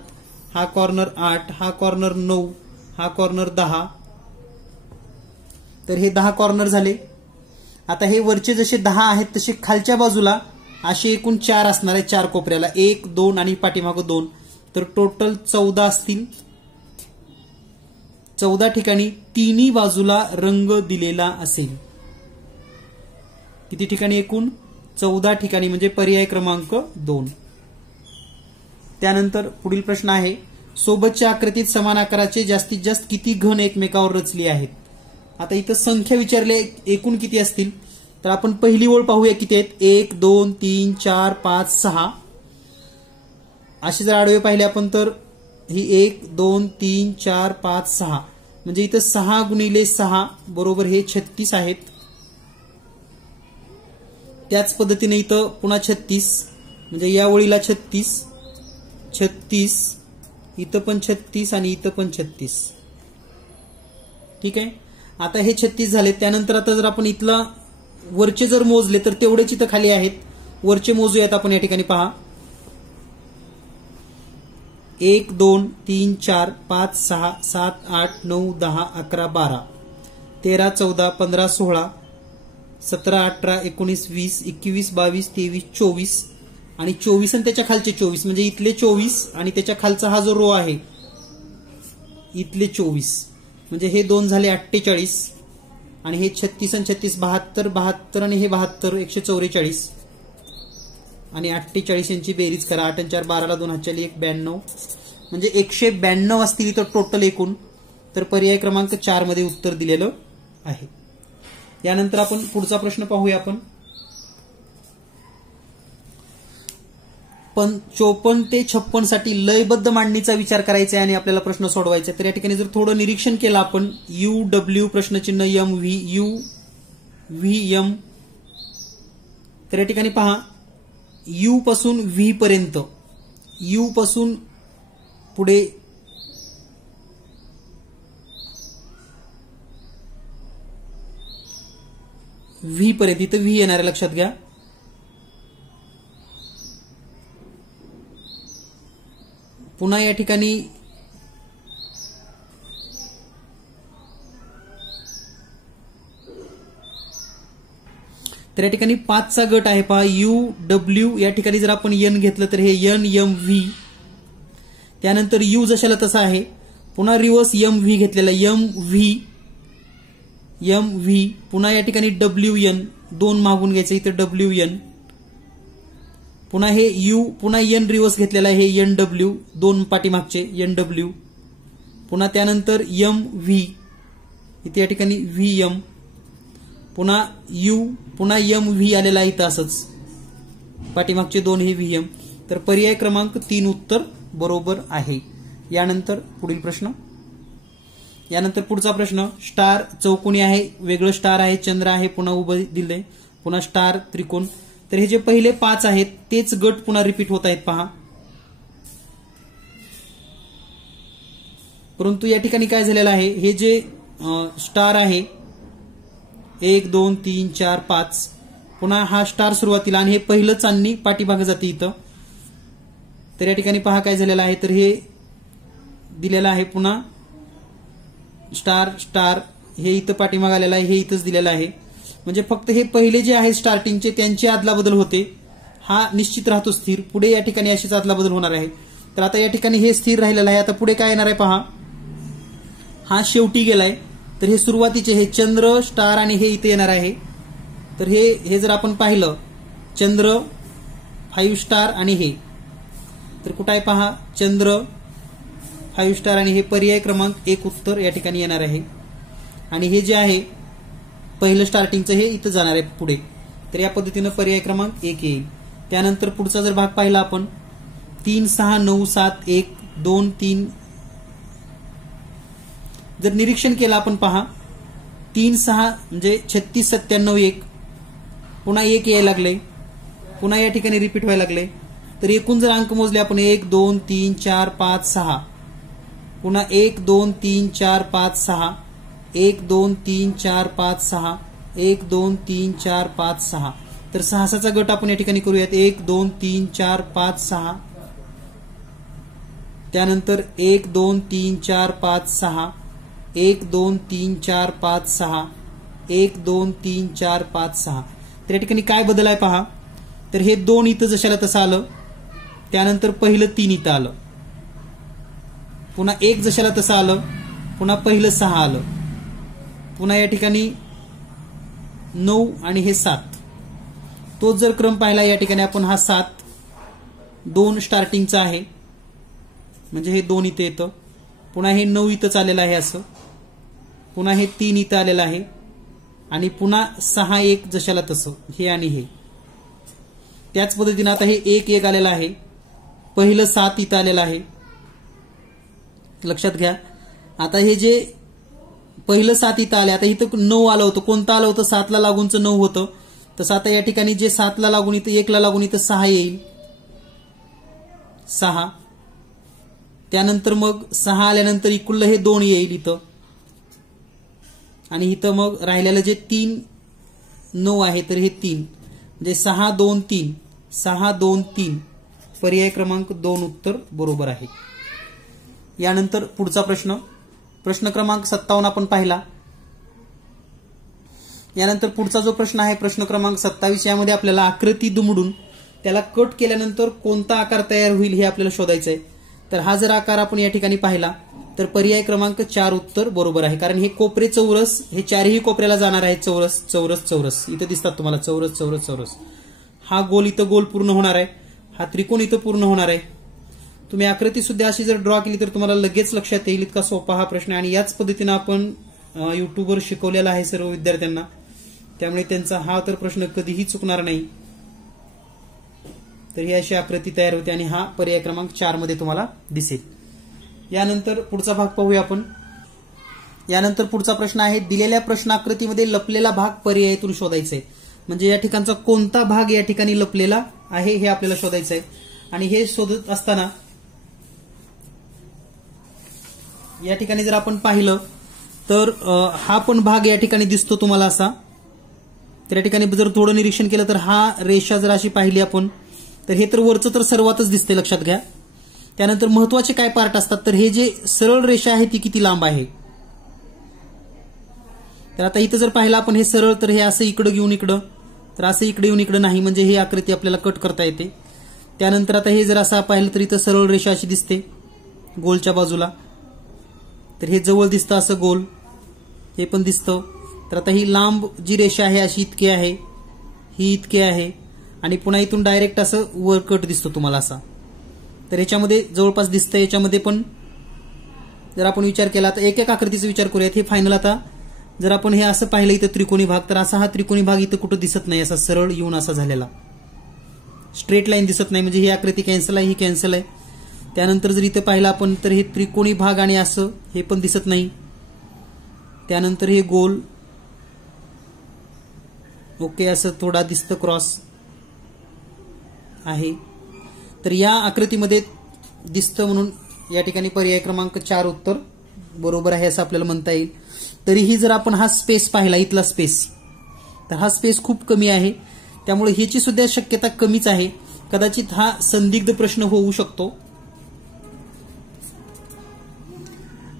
हा कॉर्नर 8, हा कॉर्नर 9, हा कॉर्नर 10. तर हे 10 कॉर्नर झाले. आता हे वरचे जसे 10 आहेत तसे खालच्या बाजूला असे एकूण 4 असणार आहे. 4 कोपऱ्याला 1, 2 आणि पाठीमागं 2. तर टोटल 14 असतील. 14 ठिकाणी तिन्ही बाजूला रंग दिलेला असेल. किती ठिकाणी एकूण 14 ठिकाणी म्हणजे पर्याय क्रमांक 2. त्यानंतर पुढील प्रश्न आहे सोबतच्या आकृतीत समान आकाराचे जास्तीत जास्त किती घन एकमेकावर रचले आहेत. आता इथं संख्या विचारले एकूण किती असतील तर आपण पहिली ओळ पाहूया किती आहेत. 1, 2, 3, 4, 5, 6 असे जर आडवे पाहिले आपण तर ही 1, 2, 3, 4, 5, 6 म्हणजे इथं 6 गुणिले 6 बरोबर हे 36 आहेत. त्याच पद्धतीने इथं पुन्हा 36 म्हणजे या ओळीला 36 36 इथं पण 36 आणि इथं पण 36. ठीक आहे. आता हे 36 झाले. त्यानंतर आता जर आपण इथला वरचे जर मोजले तर तेवढेच इथं खाली आहेत. वरचे मोजूयात आपण या ठिकाणी पहा. 1 2 3 4 5 6 7 8 9 10 11 12 13 14 15 16 17 18 19 20 21 22 23 24 आणि 24 आणि त्याच्या खालचे 24 म्हणजे इथले 24 आणि त्याच्या खालचा हा जो रो आहे इथले 24 म्हणजे हे दोन झाले 48 आणि हे 36 आणि 36 72 72 आणि हे 72 144 आणि 48 यांची बेरीज करा. 8 आणि 4 12ला 2 हातच्याली 1 92 म्हणजे 192 असतील इथं टोटल एकूण. तर पर्याय क्रमांक 4 मध्ये उत्तर दिलेलं आहे. यानंतर आपण पुढचा प्रश्न पाहूया. आपण 54 ते 56 साठी लयबद्ध मांडणीचा विचार करायचा आहे आणि आपल्याला प्रश्न सोडवायचा आहे. तर या ठिकाणी जर थोडं निरीक्षण केलं आपण UW प्रश्नचिन्ह MV UVM तर या ठिकाणी पहा U पासून V पर्यंत U पासून पुढे V पर्यंत इथं V येणार आहे लक्षात घ्या. पुन्हा या ठिकाणी तर या ठिकाणी 5चा गट आहे पहा UW. या ठिकाणी जर आपण N घेतलं तर हे NMV. त्यानंतर U जशाला तसा आहे. पुन्हा रिव्हर्स MV घेतलेला MV पुन्हा या ठिकाणी WN 2 मागून घ्यायचं इथं WN. पुन्हा हे U पुन्हा N रिव्हर्स घेतलेला आहे हे NW 2 पाठीमागचे NW. पुन्हा त्यानंतर MV इथे या ठिकाणी VM पुन्हा U पुन्हा MV आलेला आहे इथं असंच पाठीमागचे 2 हे VM. तर पर्याय क्रमांक 3 उत्तर बरोबर आहे. यानंतर पुढील प्रश्न. यानंतर पुढचा प्रश्न स्टार चौकोनी आहे वेगळं स्टार आहे चंद्र आहे पुन्हा उभं दिलंय पुन्हा स्टार त्रिकोण. तर हे जे पहिले 5 आहेत तेच गट पुन्हा रिपीट होत आहेत पहा. परंतु या ठिकाणी काय झालेलं आहे हे जे स्टार आहे 1 2 3 4 5 पुन्हा हा स्टार सुरुवातीला आणि हे पहिलं चांदणी पाठीमागे जाते इथं. तर या ठिकाणी पहा काय झालेलं आहे तर हे दिलेलं आहे पुन्हा स्टार स्टार हे इथं पाठीमागे आलेलं आहे हे इथंच दिलेलं आहे. म्हणजे फक्त हे पहिले जे आहे स्टार्टिंगचे त्यांची आदलाबदल होते. हा निश्चित राहतो स्थिर. पुढे या ठिकाणी अशीच आदलाबदल होणार आहे. तर आता या ठिकाणी हे स्थिर राहिलेलं आहे. आता पुढे काय येणार आहे पहा. हा शेवटी गेलाय तर हे सुरुवातीचे हे चंद्र स्टार आणि हे इथे येणार आहे. तर हे जर आपण पाहिलं चंद्र 5 स्टार आणि हे तर कुठं आहे पहा चंद्र 5 स्टार आणि हे पर्याय क्रमांक 1 उत्तर या ठिकाणी येणार आहे. आणि हे जे आहे पहिलं स्टार्टिंगचं हे इथं जाणार आहे पुढे. तर या पद्धतीनं पर्याय क्रमांक 1 येईल. त्यानंतर पुढचा जर भाग पाहिला आपण 3 6 9 7 1 2 3 जर निरीक्षण केलं आपण पहा 3 6 म्हणजे 36 97 1 पुन्हा 1 यायला लागले पुन्हा या ठिकाणी रिपीट व्हायला लागले. तर एकूण जर अंक मोजले आपण 1 2 3 4 5 6 पुन्हा 1 2 3 4 5 6 1 2 3 4 5 6 1 2 3 4 5 6 तर 6चा गट आपण या ठिकाणी करूयात 1 2 3 4 5 6 त्यानंतर 1 2 3 4 5 6 1 2 3 4 5 6 1 2 3 4 5 6 तर या ठिकाणी काय बदल आहे पहा. तर हे 2 इथं जशाला तसं आलं त्यानंतर पहिलं 3 इथं आलं पुन्हा 1 जशाला तसं आलं पुन्हा पहिलं 6 आलं पुन्हा या ठिकाणी 9 आणि हे 7 तोच जर क्रम पाहिला या ठिकाणी आपण हा 7 2 स्टार्टिंगचा आहे म्हणजे हे 2 इथे येतं पुन्हा हे 9 इथंच आलेलं आहे असं पुन्हा हे 3 इथं आलेलं आहे आणि पुन्हा 6 1 जशाला तसं हे आणि हे. त्याच पद्धतीने आता हे 1 1 आलेलं आहे पहिलं 7 इथं आलेलं आहे लक्षात घ्या. आता हे जे पहिलं 7 इथं आले आता इथं 9 आलं होतं कोणतं आलं होतं 7 ला लागूनचं 9 होतं तसं आता या ठिकाणी जे 7 ला लागून इथं 1 ला लागून इथं 6 येईल, 6. त्यानंतर मग 6 आल्यानंतर इकडलं हे 2 येईल इथं, आणि इथं मग राहिलेलं जे 3 9 आहे तर हे 3 म्हणजे 6 2 3 6 2 3 पर्याय क्रमांक 2 उत्तर बरोबर आहे. यानंतर पुढचा प्रश्न क्रमांक 57 आपण पाहिला. यानंतर पुढचा जो प्रश्न आहे प्रश्न क्रमांक 27, यामध्ये आपल्याला आकृती दुमडून त्याला कट केल्यानंतर कोणता आकार तयार होईल हे आपल्याला शोधायचं आहे. तर हा जर आकार आपण या ठिकाणी पाहिला तर पर्याय क्रमांक 4 उत्तर बरोबर आहे. कारण हे कोपरे चौरस, हे चारही कोपऱ्याला जाणार आहे. चौरस चौरस चौरस इथं दिसतात तुम्हाला, चौरस चौरस चौरस. हा गोल इथं गोल पूर्ण होणार आहे, हा त्रिकोण इथं पूर्ण होणार आहे. तुम्ही आकृती सुद्धा अशी जर ड्रॉ केली तर तुम्हाला लगेच लक्षात येईल इतका सोपा हा प्रश्न. आणि याच पद्धतीनं आपण युट्यूबवर शिकवलेला आहे सर्व विद्यार्थ्यांना, त्यामुळे त्यांचा हा तर प्रश्न कधीही चुकणार नाही. तर ही अशी आकृती तयार होते आणि हा पर्याय क्रमांक 4 मध्ये तुम्हाला दिसेल. यानंतर पुढचा भाग पाहूया आपण. यानंतर पुढचा प्रश्न आहे, दिलेल्या प्रश्नाकृतीमध्ये लपलेला भाग पर्यायातून शोधायचा आहे. म्हणजे या ठिकाणचा कोणता भाग या ठिकाणी लपलेला आहे हे आपल्याला शोधायचं आहे. आणि हे शोधत असताना या ठिकाणी जर आपण पाहिलं तर हा पण भाग या ठिकाणी दिसतो तुम्हाला असा. तर या ठिकाणी जर थोडं निरीक्षण केलं तर हा रेषा जर अशी पाहिली आपण तर हे तर वरचं तर सर्वातच दिसते, लक्षात घ्या. त्यानंतर महत्वाचे काय पार्ट असतात तर हे जे सरळ रेषा आहे ती किती लांब आहे. तर आता इथं जर पाहिलं आपण हे सरळ, तर हे असं इकडं घेऊन इकडं, तर असं इकडे येऊन इकडं नाही, म्हणजे ही आकृती आपल्याला कट करता येते. त्यानंतर आता हे जर असं पाहिलं तर इथं सरळ रेषा अशी दिसते गोलच्या बाजूला, तर हे जवळ दिसतं असं गोल, हे पण दिसतं. तर आता ही लांब जी रेषा आहे अशी इतकी आहे, ही इतकी आहे, आणि पुन्हा इथून डायरेक्ट असं वर कट दिसतो तुम्हाला असा. तर याच्यामध्ये जवळपास दिसतं. याच्यामध्ये पण जर आपण विचार केला तर एक एक आकृतीचा विचार करूयात. हे फायनल आता जर आपण हे असं पाहिलं इथं त्रिकोणी भाग, तर असा हा त्रिकोणी भाग इथं कुठं दिसत नाही, असा सरळ येऊन असा झालेला स्ट्रेट लाईन दिसत नाही, म्हणजे ही आकृती कॅन्सल आहे, ही कॅन्सल आहे. त्यानंतर जर इथं पाहिलं आपण तर हे त्रिकोणी भाग आणि असं हे पण दिसत नाही. त्यानंतर हे गोल ओके असं थोडा दिसतं क्रॉस आहे. तर या आकृतीमध्ये दिसतं म्हणून या ठिकाणी पर्याय क्रमांक 4 उत्तर बरोबर आहे असं आपल्याला म्हणता येईल. तरीही जर आपण हा स्पेस पाहिला, इथला स्पेस, तर हा स्पेस खूप कमी आहे, त्यामुळे ह्याची सुद्धा शक्यता कमीच आहे. कदाचित हा संदिग्ध प्रश्न होऊ शकतो.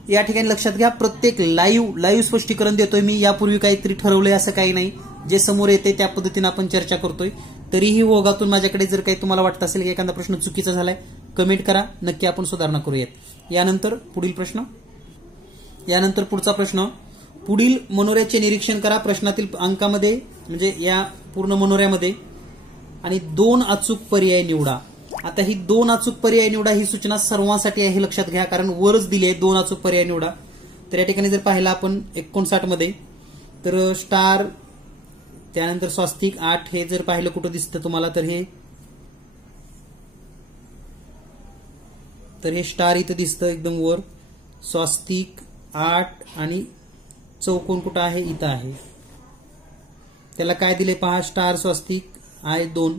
या ठिकाणी लक्षात घ्या, प्रत्येक लाईव्ह स्पष्टीकरण देतोय मी. यापूर्वी काहीतरी ठरवलंय असं काही नाही, जे समोर येते त्या पद्धतीने आपण चर्चा करतोय. तरीही ओघातून माझ्याकडे जर काही तुम्हाला वाटत असेल की एखादा प्रश्न चुकीचा झालाय, कमेंट करा, नक्की आपण सुधारणा करूयात. यानंतर पुढचा प्रश्न, पुढील मनोऱ्याचे निरीक्षण करा. प्रश्नातील अंकामध्ये म्हणजे या पूर्ण मनोऱ्यामध्ये आणि 2 अचूक पर्याय निवडा. आता ही 2 अचूक पर्याय निवडा ही सूचना सर्वांसाठी आहे, लक्षात घ्या, कारण वरच दिली आहे 2 अचूक पर्याय निवडा. तर या ठिकाणी जर पाहिलं आपण 59 मध्ये तर स्टार, त्यानंतर स्वास्तिक 8 हे जर पाहिलं कुठं दिसतं तुम्हाला तर हे स्टार इथं दिसतं एकदम वर, स्वास्तिक 8 आणि चौकोन कुठं आहे, इथं आहे. त्याला काय दिले पहा, स्टार स्वास्तिक I2,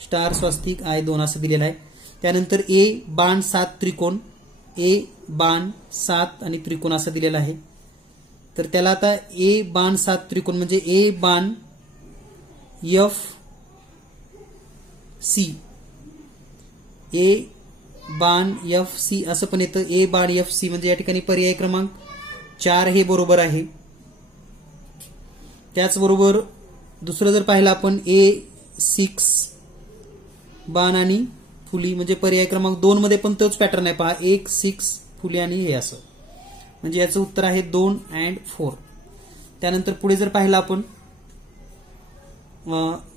स्टार स्वास्तिक I2 असं दिलेलं आहे. त्यानंतर A बाण 7 त्रिकोण, A बाण 7 आणि त्रिकोण असं दिलेलं आहे. तर त्याला आता A बाण 7 त्रिकोण म्हणजे A बाण FC, A बाण FC असं पण येतं, A बाण FC म्हणजे या ठिकाणी पर्याय क्रमांक 4 हे बरोबर आहे. त्याचबरोबर दुसरं जर पाहिलं आपण A6 बाण आणि फुली म्हणजे पर्याय क्रमांक 2 मध्ये पण तोच पॅटर्न आहे पहा, 1 6 फुली आणि हे असं, म्हणजे याचं उत्तर आहे 2 and 4. त्यानंतर पुढे जर पाहिलं आपण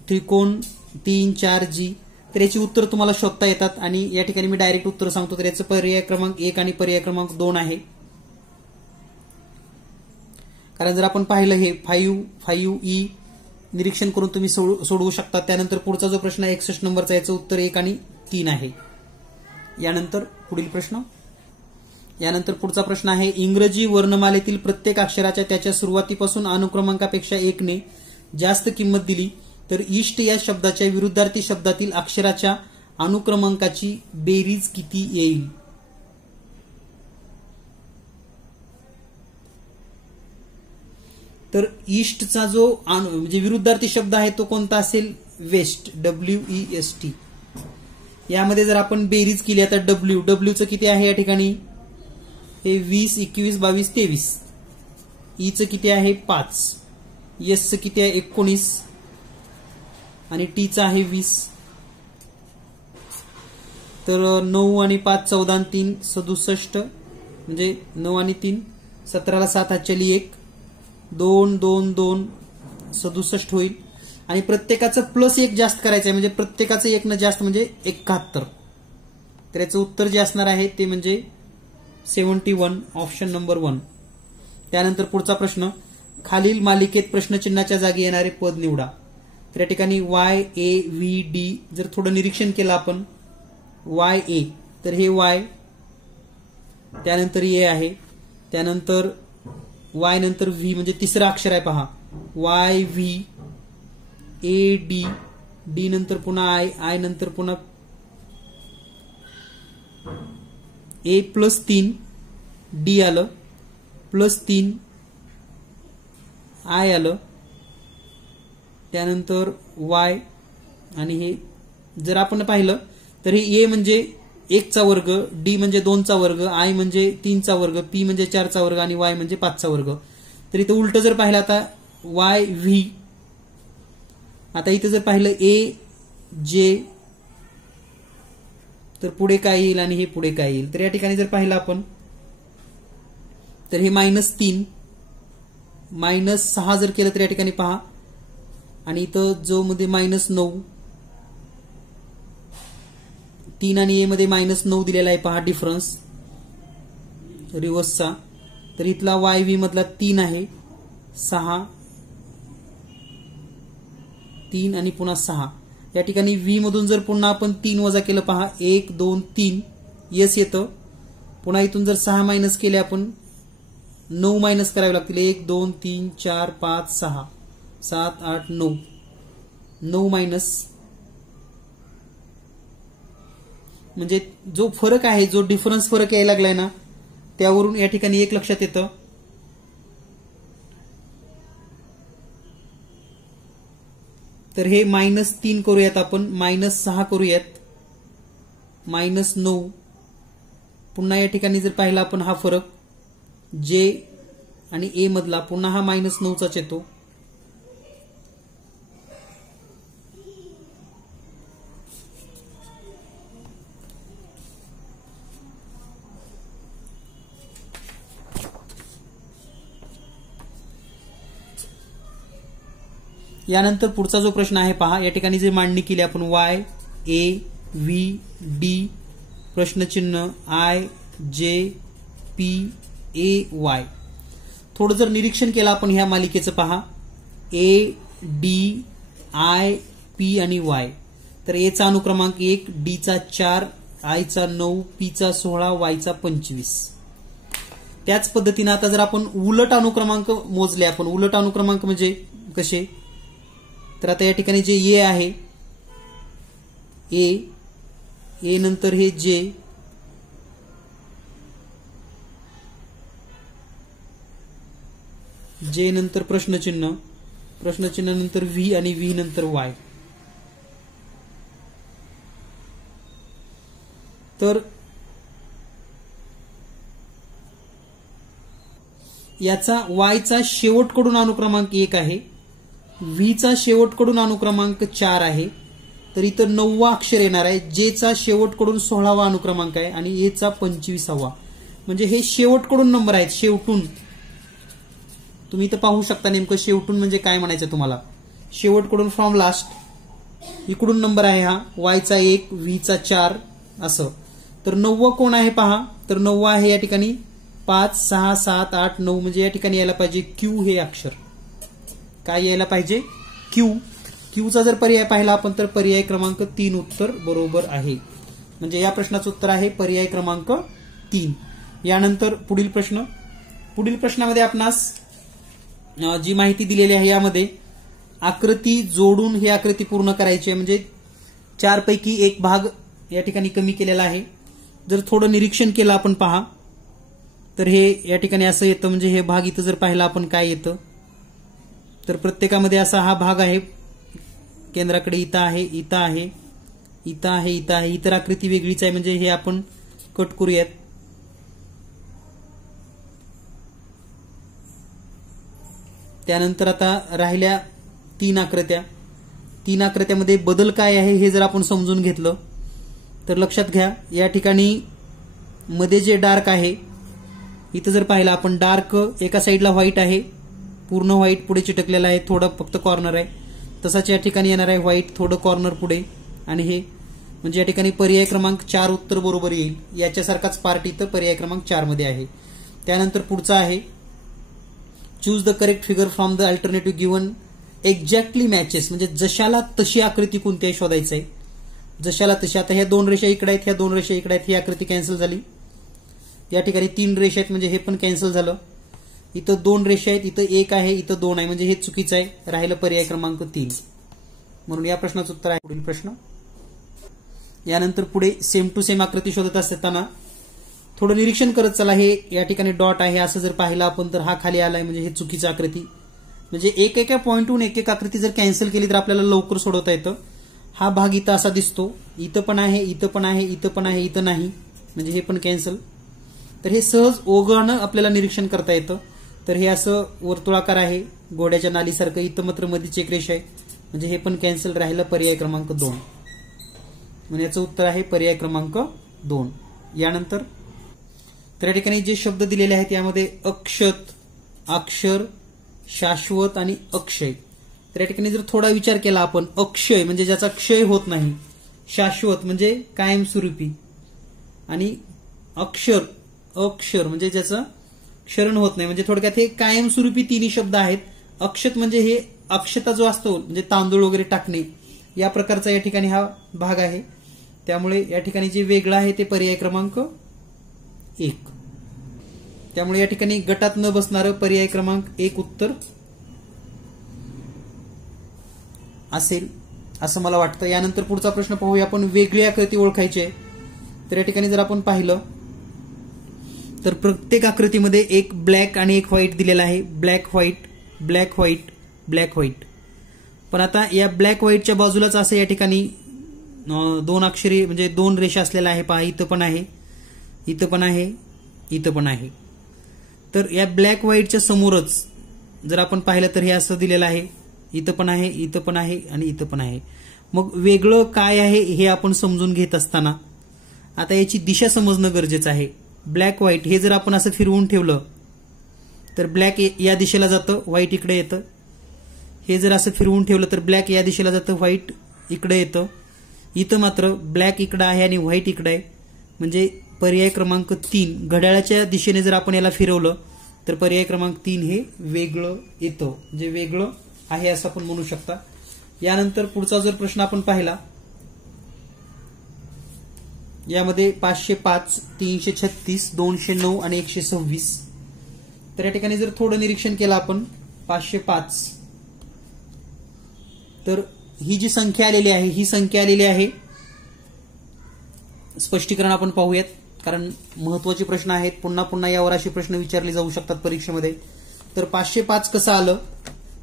त्रिकोण 3 4 G, तर याची उत्तर तुम्हाला शोधता येतात आणि या ठिकाणी मी डायरेक्ट उत्तर सांगतो. तर याचं पर्याय क्रमांक 1 आणि पर्याय क्रमांक 2 आहे. कारण जर आपण पाहिलं हे 5E निरीक्षण करून तुम्ही सोडवू शकता. त्यानंतर पुढचा जो प्रश्न आहे 61 नंबरचा, याचं उत्तर 1 आणि 3 आहे. यानंतर पुढचा प्रश्न आहे, इंग्रजी वर्णमालेतील प्रत्येक अक्षराच्या त्याच्या सुरुवातीपासून अनुक्रमांकापेक्षा 1 ने जास्त किंमत दिली तर ईस्ट या शब्दाच्या विरुद्धार्थी शब्दातील अक्षराच्या अनुक्रमांकाची बेरीज किती येईल? तर ईस्टचा जो म्हणजे विरुद्धार्थी शब्द आहे तो कोणता असेल? West, WEST. यामध्ये जर आपण बेरीज केली आता डब्ल्यूचं किती आहे या ठिकाणी? हे 20, 21, 22, 23. ईचं किती आहे? 5. एसचं किती आहे? 19 आणि टीचं आहे 20. तर 9 आणि 5 14 आणि 3 67 म्हणजे 9 आणि 3 17ला 7 हातच्याली 1 2 2 2 67 होईल आणि प्रत्येकाचं +1 जास्त करायचं आहे म्हणजे प्रत्येकाचं 1 न जास्त म्हणजे 71. तर याचं उत्तर जे असणार आहे ते म्हणजे 71, ऑप्शन नंबर 1. त्यानंतर पुढचा प्रश्न, खालील मालिकेत प्रश्नचिन्हाच्या जागी येणारे पद निवडा. तर या ठिकाणी YAVD जर थोडं निरीक्षण केलं आपण YA तर हे Y, त्यानंतर A आहे, त्यानंतर Y नंतर V म्हणजे तिसरं अक्षर आहे पहा YV, AD, D नंतर पुन्हा I नंतर पुन्हा A +3 D आलं, +3 I आलं, त्यानंतर Y आणि हे जर आपण पाहिलं तर हे A म्हणजे 1चा वर्ग, D म्हणजे 2चा वर्ग, I म्हणजे 3चा वर्ग, P म्हणजे 4चा वर्ग आणि Y म्हणजे 5चा वर्ग. तर इथं उलट जर पाहिलं आता YV, आता इथं जर पाहिलं AJ तर पुढे काय येईल आणि हे पुढे काय येईल? तर या ठिकाणी जर पाहिलं आपण तर हे -3 -6 जर केलं तर या ठिकाणी पहा आणि इथं जो मध्ये -9 3 आणि A मध्ये -9 दिलेला आहे पहा डिफरन्स रिव्हर्सचा. तर इथला YV मधला 3 आहे 6 3 आणि पुन्हा 6. या ठिकाणी V मधून जर पुन्हा आपण 3 वजा केलं पहा 1 2 3 यस येतं. पुन्हा इथून जर 6 मायनस केले आपण 9 मायनस करावे लागतील 1 2 3 4 5 6 7 8 9 9 मायनस म्हणजे जो फरक आहे जो डिफरन्स फरक यायला लागलाय ना त्यावरून या ठिकाणी एक लक्षात येतं तर हे -3 करूयात आपण -6 करूयात -9 पुन्हा या ठिकाणी जर पाहिला आपण हा फरक J आणि A मधला पुन्हा हा -9चाच येतो. यानंतर पुढचा जो प्रश्न आहे पहा या ठिकाणी जे मांडणी केली आपण Y A V D प्रश्नचिन्ह I J P A Y. थोडं जर निरीक्षण केलं आपण ह्या मालिकेचं पहा A D I P आणि Y. तर A चा अनुक्रमांक 1 D चा 4 I चा 9 P चा 16 Y चा 25. त्याच पद्धतीने आता जर आपण उलट अनुक्रमांक मोजले आपण उलट अनुक्रमांक म्हणजे कसे तर आता या ठिकाणी जे A आहे A नंतर हे J नंतर प्रश्नचिन्ह नंतर V आणि V नंतर Y. तर याचा Y चा शेवटकडून अनुक्रमांक 1 आहे V चा शेवटकडून अनुक्रमांक 4 आहे तर इथं 9वा अक्षर येणार आहे J चा शेवटकडून 16वा अनुक्रमांक आहे आणि A चा 25वा म्हणजे हे शेवटकडून नंबर आहेत शेवटून तुम्ही इथं पाहू शकता नेमकं शेवटून म्हणजे काय म्हणायचं तुम्हाला शेवटकडून फ्रॉम लास्ट इकडून नंबर आहे हा Y चा 1 V चा 4 असं तर 9वा कोण आहे पहा तर 9वा आहे या ठिकाणी 5 6 7 8 9 म्हणजे या ठिकाणी यायला पाहिजे Q हे अक्षर काय यायला पाहिजे Q चा जर पर्याय पाहिला आपण तर पर्याय क्रमांक 3 उत्तर बरोबर आहे म्हणजे या प्रश्नाचं उत्तर आहे पर्याय क्रमांक 3. यानंतर पुढील प्रश्नामध्ये आपणास जी माहिती दिलेली आहे यामध्ये आकृती जोडून ही आकृती पूर्ण करायची आहे, म्हणजे 4 पैकी 1 भाग या ठिकाणी कमी केलेला आहे. जर थोडं निरीक्षण केलं आपण पहा तर हे या ठिकाणी असं येतं, म्हणजे हे भाग इथं जर पाहिला आपण काय येतं तर प्रत्येकामध्ये असा हा भाग आहे, केंद्राकडे इथं आहे, इथं आहे, इथं आहे, इथं आहे. इतर आकृती वेगळीच आहे, म्हणजे हे आपण कट करूयात. त्यानंतर आता राहिल्या 3 आकृत्या. 3 आकृत्यामध्ये बदल काय आहे हे जर आपण समजून घेतलं तर लक्षात घ्या, या ठिकाणी मध्ये जे डार्क आहे इथं जर पाहिलं आपण, डार्क एका साईडला व्हाईट आहे, पूर्ण व्हाईट पुढे चिटकलेला आहे, थोडं फक्त कॉर्नर आहे. तसाच या ठिकाणी येणार आहे व्हाईट, थोडं कॉर्नर पुढे, आणि हे म्हणजे या ठिकाणी पर्याय क्रमांक 4 उत्तर बरोबर येईल. याच्यासारखाच पार्ट इथं पर्याय क्रमांक 4 मध्ये आहे. त्यानंतर पुढचा आहे choose the correct figure from the alternative given exactly matches, म्हणजे जशाला तशी आकृती कोणती आहे शोधायचं आहे. जशाला तशी. आता ह्या 2 रेषा इकडे आहेत, ह्या 2 रेषा इकडे आहेत, ही आकृती कॅन्सल झाली. या ठिकाणी 3 रेषा आहेत, म्हणजे हे पण कॅन्सल झालं. इथं 2 रेषा आहेत, इथं 1 आहे, इथं 2 आहे, म्हणजे हे चुकीचं आहे. राहिलं पर्याय क्रमांक 3. म्हणून या प्रश्नाचं उत्तर आहे पुढील प्रश्न. यानंतर पुढे सेम टू सेम आकृती शोधत असताना थोडं निरीक्षण करत चला. हे या ठिकाणी डॉट आहे असं जर पाहिलं आपण तर हा खाली आलाय, म्हणजे हे चुकीचं आकृती. म्हणजे एका पॉईंटहून एक आकृती जर कॅन्सल केली तर आपल्याला लवकर सोडवता येतं. हा भाग इथं असा दिसतो, इथं पण आहे, इथं पण आहे, इथं पण आहे, इथं नाही, म्हणजे हे पण कॅन्सल. तर हे सहज ओघानं आपल्याला निरीक्षण करता येतं. तर हे असं वर्तुळाकार आहे घोड्याच्या नालीसारखं, इथं मात्र मध्येच एक रेषा आहे, म्हणजे हे पण कॅन्सल. राहिलं पर्याय क्रमांक 2. म्हणजे याचं उत्तर आहे पर्याय क्रमांक 2. यानंतर तर या ठिकाणी जे शब्द दिलेले आहेत यामध्ये अक्षत, अक्षर, शाश्वत आणि अक्षय. तर या ठिकाणी जर थोडा विचार केला आपण, अक्षय म्हणजे ज्याचा क्षय होत नाही, शाश्वत म्हणजे कायमस्वरूपी, आणि अक्षर म्हणजे ज्याचं क्षरण होत नाही, म्हणजे थोडक्यात हे कायमस्वरूपी तिन्ही शब्द आहेत. अक्षत म्हणजे हे अक्षता जो असतो म्हणजे तांदूळ वगैरे टाकणे, या प्रकारचा या ठिकाणी हा भाग आहे. त्यामुळे या ठिकाणी जे वेगळं आहे ते पर्याय क्रमांक 1. त्यामुळे या ठिकाणी गटात न बसणारं पर्याय क्रमांक 1 उत्तर असेल असं मला वाटतं. यानंतर पुढचा प्रश्न पाहूया आपण. वेगळी आकृती ओळखायची आहे. तर या ठिकाणी जर आपण पाहिलं तर प्रत्येक आकृतीमध्ये एक ब्लॅक आणि एक व्हाईट दिलेला आहे. Black white, black white, black white. पण आता या ब्लॅक व्हाईटच्या बाजूलाच असं या ठिकाणी 2 अक्षरी म्हणजे 2 रेषा असलेला आहे. पहा, इथं पण आहे, इथं पण आहे, इथं पण आहे. तर या ब्लॅक व्हाईटच्या समोरच जर आपण पाहिलं तर हे असं दिलेलं आहे, इथं पण आहे, इथं पण आहे आणि इथं पण आहे. मग वेगळं काय आहे हे आपण समजून घेत असताना आता याची दिशा समजणं गरजेचं आहे. ब्लॅक व्हाईट हे जर आपण असं फिरवून ठेवलं तर ब्लॅक या दिशेला जातं, व्हाईट इकडे येतं. हे जर असं फिरवून ठेवलं तर ब्लॅक या दिशेला जातं, व्हाईट इकडे येतं. इथं मात्र ब्लॅक इकडे आहे आणि व्हाईट इकडे आहे. म्हणजे पर्याय क्रमांक 3 घड्याळाच्या दिशेने जर आपण याला फिरवलं तर पर्याय क्रमांक 3 हे वेगळं येतं, म्हणजे वेगळं आहे असं आपण म्हणू शकता. यानंतर पुढचा जर प्रश्न आपण पाहिला, यामध्ये 505, 336, 209 आणि 126. तर या ठिकाणी जर थोडं निरीक्षण केलं आपण, 505 तर ही जी संख्या आलेली आहे ही संख्या आलेली आहे. स्पष्टीकरण आपण पाहूयात, कारण महत्वाचे प्रश्न आहेत. पुन्हा पुन्हा यावर असे प्रश्न विचारले जाऊ शकतात परीक्षेमध्ये. तर 505 कसं आलं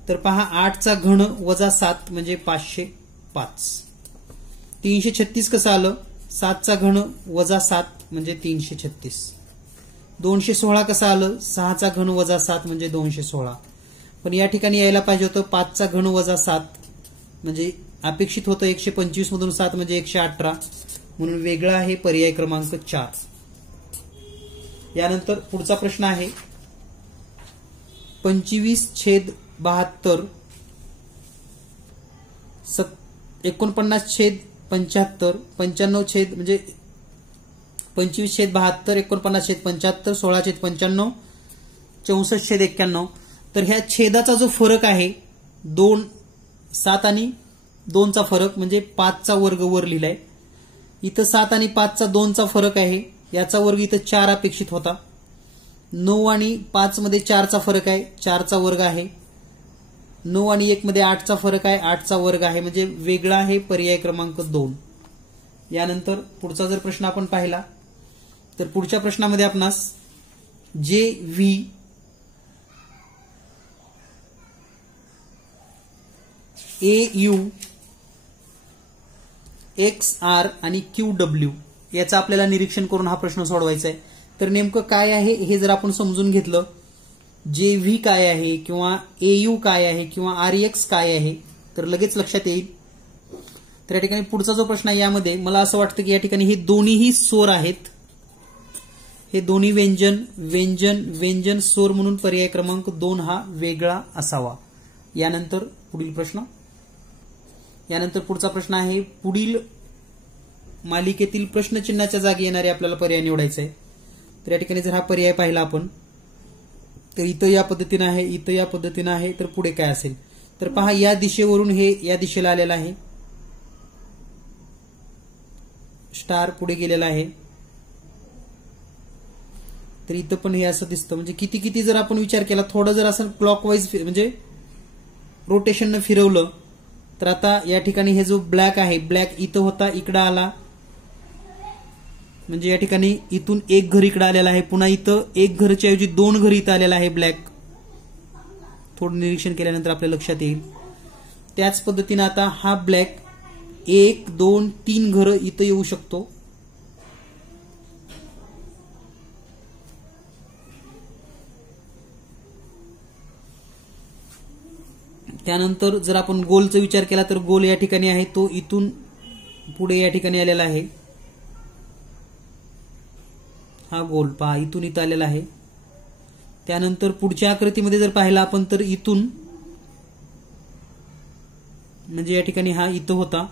तर पहा, 8चा घन वजा 7 म्हणजे 505. 336 कसं आलं, 7चा घन वजा 7 म्हणजे 336. 216 कसं आलं, 6चा घन वजा 7 म्हणजे 216. पण या ठिकाणी यायला पाहिजे होतं 5चा घन वजा 7, म्हणजे अपेक्षित होतं 125 मधून 7 म्हणजे 118, म्हणून वेगळा आहे पर्याय क्रमांक 4. यानंतर पुढचा प्रश्न आहे 25/72, 49/75, 95 म्हणजे 25/72, 49/75, 16/95, 64/91. तर ह्या छेदाचा जो फरक आहे 2, 7 आणि 2चा फरक म्हणजे 5चा वर्ग वर लिहिलाय. इथं 7 आणि 5चा 2चा फरक आहे, याचा वर्ग इथं 4 अपेक्षित होता. 9 आणि 5 मध्ये 4चा फरक आहे, 4चा वर्ग आहे. 9 आणि 1 मध्ये 8चा फरक आहे, 8चा वर्ग आहे, म्हणजे वेगळा आहे पर्याय क्रमांक 2. यानंतर पुढचा जर प्रश्न आपण पाहिला तर पुढच्या प्रश्नामध्ये आपणास जे V A U X R आणि क्यू डब्ल्यू याचं आपल्याला निरीक्षण करून हा प्रश्न सोडवायचा आहे. तर नेमकं काय आहे हे जर आपण समजून घेतलं, जे व्ही काय आहे किंवा ए यू काय आहे किंवा आर एक्स काय आहे तर लगेच लक्षात येईल. तर या ठिकाणी पुढचा जो प्रश्न आहे यामध्ये मला असं वाटतं की या ठिकाणी हे दोन्हीही स्वर आहेत, हे दोन्ही व्यंजन व्यंजन व्यंजन स्वर म्हणून पर्याय क्रमांक 2 हा वेगळा असावा. यानंतर पुढील प्रश्न, यानंतर पुढचा प्रश्न आहे पुढील मालिकेतील प्रश्नचिन्हाच्या जागी येणारे आपल्याला पर्याय निवडायचे आहे. तर या ठिकाणी जर हा पर्याय पाहिला आपण तर इथं या पद्धतीने आहे, इथं या पद्धतीने आहे, तर पुढे काय असेल तर पहा या दिशेवरून हे या दिशेला आलेलं आहे, स्टार पुढे गेलेला आहे, तर इथं पण हे असं दिसतं. म्हणजे किती किती जर आपण विचार केला, थोडं जर असं क्लॉकवाईज म्हणजे रोटेशननं फिरवलं तर आता या ठिकाणी हे जो ब्लॅक आहे, ब्लॅक इथं होता इकडं आला, म्हणजे या ठिकाणी इथून एक घर इकडं आलेला आहे, पुन्हा इथं एक घरच्या ऐवजी 2 घर इथं आलेला आहे ब्लॅक. थोडं निरीक्षण केल्यानंतर आपल्या लक्षात येईल. त्याच पद्धतीने आता हा ब्लॅक 1 2 3 घरं इथं येऊ शकतो. त्यानंतर जर आपण गोलचा विचार केला तर गोल या ठिकाणी आहे, तो इथून पुढे या ठिकाणी आलेला आहे. हा गोल पहा इथून इथं आलेला आहे. त्यानंतर पुढच्या आकृतीमध्ये जर पाहिला आपण तर इथून म्हणजे या ठिकाणी हा इथं होता,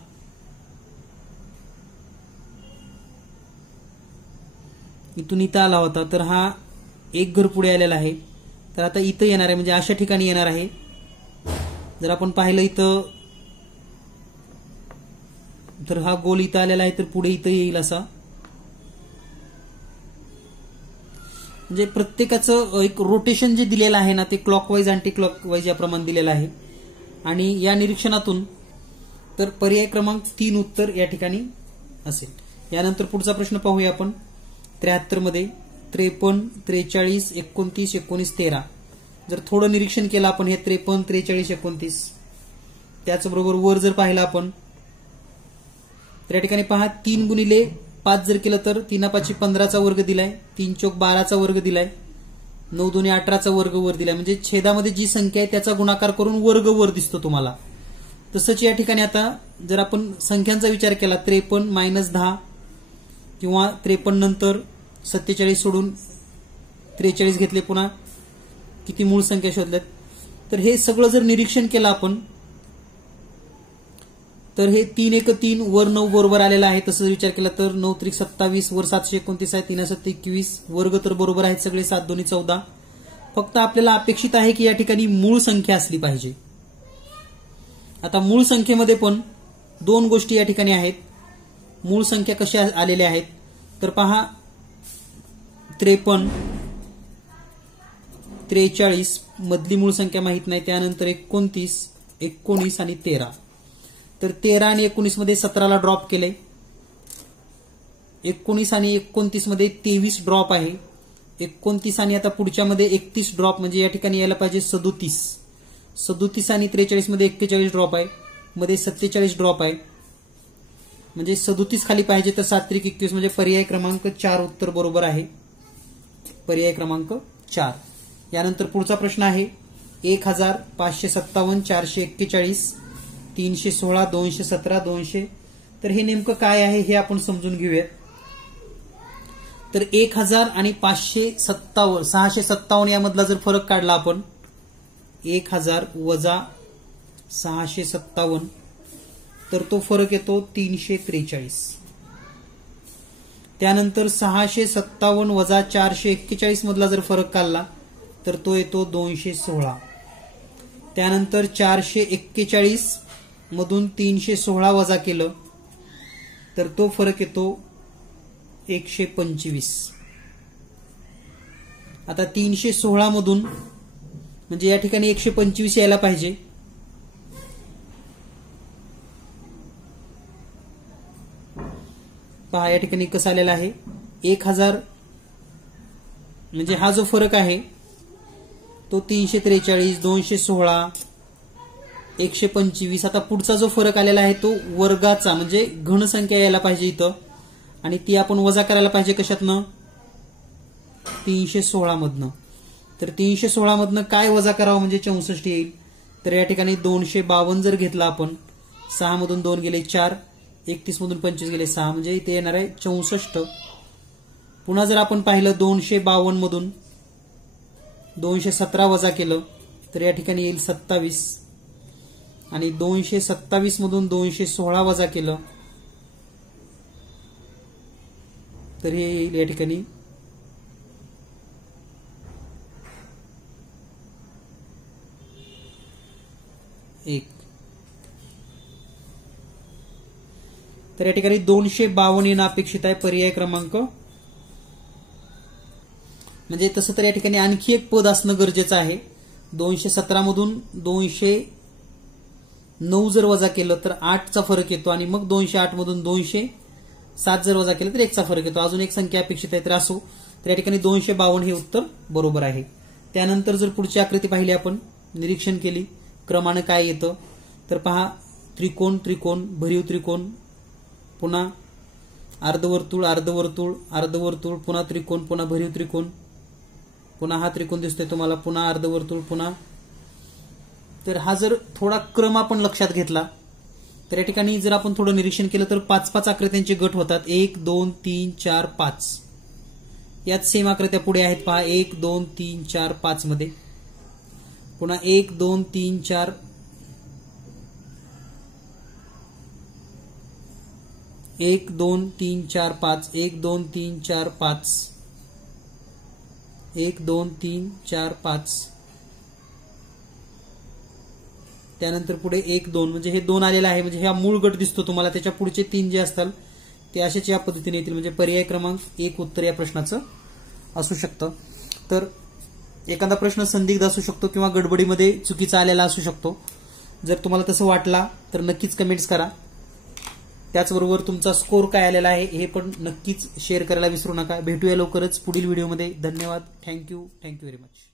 इथून इथं आला होता, तर हा एक घर पुढे आलेला आहे, तर आता इथं येणार आहे, म्हणजे अशा ठिकाणी येणार आहे. जर आपण पाहिलं इथं तर हा गोल इथं आलेला आहे, तर पुढे इथं येईल असा. म्हणजे प्रत्येकाचं एक रोटेशन जे दिलेलं आहे ना ते क्लॉकवाईज अँटी क्लॉकवाईज याप्रमाणे दिलेलं आहे. आणि या निरीक्षणातून तर पर्याय क्रमांक 3 उत्तर या ठिकाणी असेल. यानंतर पुढचा प्रश्न पाहूया आपण 73 मध्ये 53 43 29 19 13. जर थोडं निरीक्षण केलं आपण हे 53 43 29 त्याचबरोबर वर जर पाहिलं आपण तर या ठिकाणी पहा 3 गुणिले 5 जर केलं तर 3 5 15चा वर्ग दिलाय, 3 चौक 12चा वर्ग दिलाय, 9 2 18चा वर्ग वर दिलाय. म्हणजे छेदामध्ये जी संख्या आहे त्याचा गुणाकार करून वर्ग वर दिसतो तुम्हाला. तसंच या ठिकाणी आता जर आपण संख्यांचा विचार केला 53 - 10 किंवा 53 नंतर 47 सोडून 43 घेतले, पुन्हा किती मूळ संख्या शोधल्यात, तर हे सगळं जर निरीक्षण केलं आपण तर हे 3 1 3 वर 9 बरोबर आलेला आहे. तसं विचार केला तर 9 त्रिक 27 वर 729 आहे, 3 7 21 वर्ग तर बरोबर आहेत सगळे, 7 2 14. फक्त आपल्याला अपेक्षित आहे की या ठिकाणी मूळ संख्या असली पाहिजे. आता मूळ संख्येमध्ये पण 2 गोष्टी या ठिकाणी आहेत. मूळ संख्या कशा आलेल्या आहेत तर पहा 53 43 मधली मूळ संख्या माहित नाही, त्यानंतर 29 19 आणि 13. तर 13 आणि 19 मध्ये 17ला ड्रॉप केले, 19 आणि 29 मध्ये 23 ड्रॉप आहे, 29 आणि आता पुढच्या मध्ये 31 ड्रॉप, म्हणजे या ठिकाणी यायला पाहिजे 37. 37 आणि 43 मध्ये 41 ड्रॉप आहे, मध्ये 47 ड्रॉप आहे, म्हणजे 37 खाली पाहिजे, तर 7 त्रिक 21 म्हणजे पर्याय क्रमांक 4 उत्तर बरोबर आहे. पर्याय क्रमांक 4. यानंतर पुढचा प्रश्न आहे 1557 441 316 217 200. तर हे नेमकं काय आहे हे आपण समजून घेऊया. तर 1000 आणि 557 657 यामधला जर फरक काढला आपण 1000 वजा 657 तर तो फरक येतो 343. त्यानंतर 657 वजा 441 मधला जर फरक काढला तर तो येतो 216. त्यानंतर 441 मधून 316 वजा केलं तर तो फरक येतो 125. आता 316 मधून म्हणजे या ठिकाणी 125 यायला पाहिजे, पहा या ठिकाणी कसं आलेला आहे 1000 म्हणजे हा जो फरक आहे तो 343, 216, 125. आता पुढचा जो फरक आलेला आहे तो वर्गाचा म्हणजे घनसंख्या यायला पाहिजे इथं आणि ती आपण वजा करायला पाहिजे कशातनं 316 मधनं. तर 316 मधनं काय वजा करावं म्हणजे 64 येईल. तर या ठिकाणी 252 जर घेतला आपण 6 मधून 2 गेले 4, 31 मधून 25 गेले 6 म्हणजे इथे येणार आहे 64. पुन्हा जर आपण पाहिलं 252 मधून 217 वजा केलं तर या ठिकाणी येईल 27 आणि 227 मधून 216 वजा केलं तर हे येईल या ठिकाणी 1. तर या ठिकाणी 252 येणं अपेक्षित आहे पर्याय क्रमांक. म्हणजे तसं तर या ठिकाणी आणखी एक पद असणं गरजेचं आहे. 217 मधून 209 जर वजा केलं तर 8चा फरक येतो आणि मग 208 मधून 207 जर वजा केलं तर 1चा फरक येतो. अजून एक संख्या अपेक्षित आहे तर असो. तर या ठिकाणी 252 हे उत्तर बरोबर आहे. त्यानंतर जर पुढची आकृती पाहिली आपण निरीक्षण केली क्रमानं काय येतं तर पहा त्रिकोण त्रिकोण भरीव त्रिकोण पुन्हा अर्धवर्तुळ अर्धवर्तुळ अर्धवर्तुळ पुन्हा त्रिकोण पुन्हा भरीव त्रिकोण पुन्हा हा त्रिकोण दिसतोय तुम्हाला पुन्हा अर्धवर्तुळ पुन्हा. तर हा जर थोडा क्रम आपण लक्षात घेतला तर या ठिकाणी जर आपण थोडं निरीक्षण केलं तर 5-5 आकृत्यांचे गट होतात. 1 2 3 4 5 यात सेम आकृत्या पुढे आहेत पहा 1 2 3 4 5 मध्ये पुन्हा 1 2 3 4 1 2 3 4 5 1 2 3 4 5 1 2 3 4 5 त्यानंतर पुढे 1 2 म्हणजे हे 2 आलेला आहे म्हणजे हा मूळ गट दिसतो तुम्हाला. त्याच्या पुढचे 3 जे असतात ते अशाच या पद्धतीने येतील म्हणजे पर्याय क्रमांक 1 उत्तर या प्रश्नाचं असू शकतं. तर एखादा प्रश्न संदिग्ध असू शकतो किंवा गडबडीमध्ये चुकीचा आलेला असू शकतो. जर तुम्हाला तसं वाटला तर नक्कीच कमेंट्स करा. त्याचबरोबर तुमचा स्कोर काय आलेला आहे हे पण नक्कीच शेअर करायला विसरू नका. भेटूया लवकरच पुढील व्हिडिओमध्ये. धन्यवाद. Thank you very much.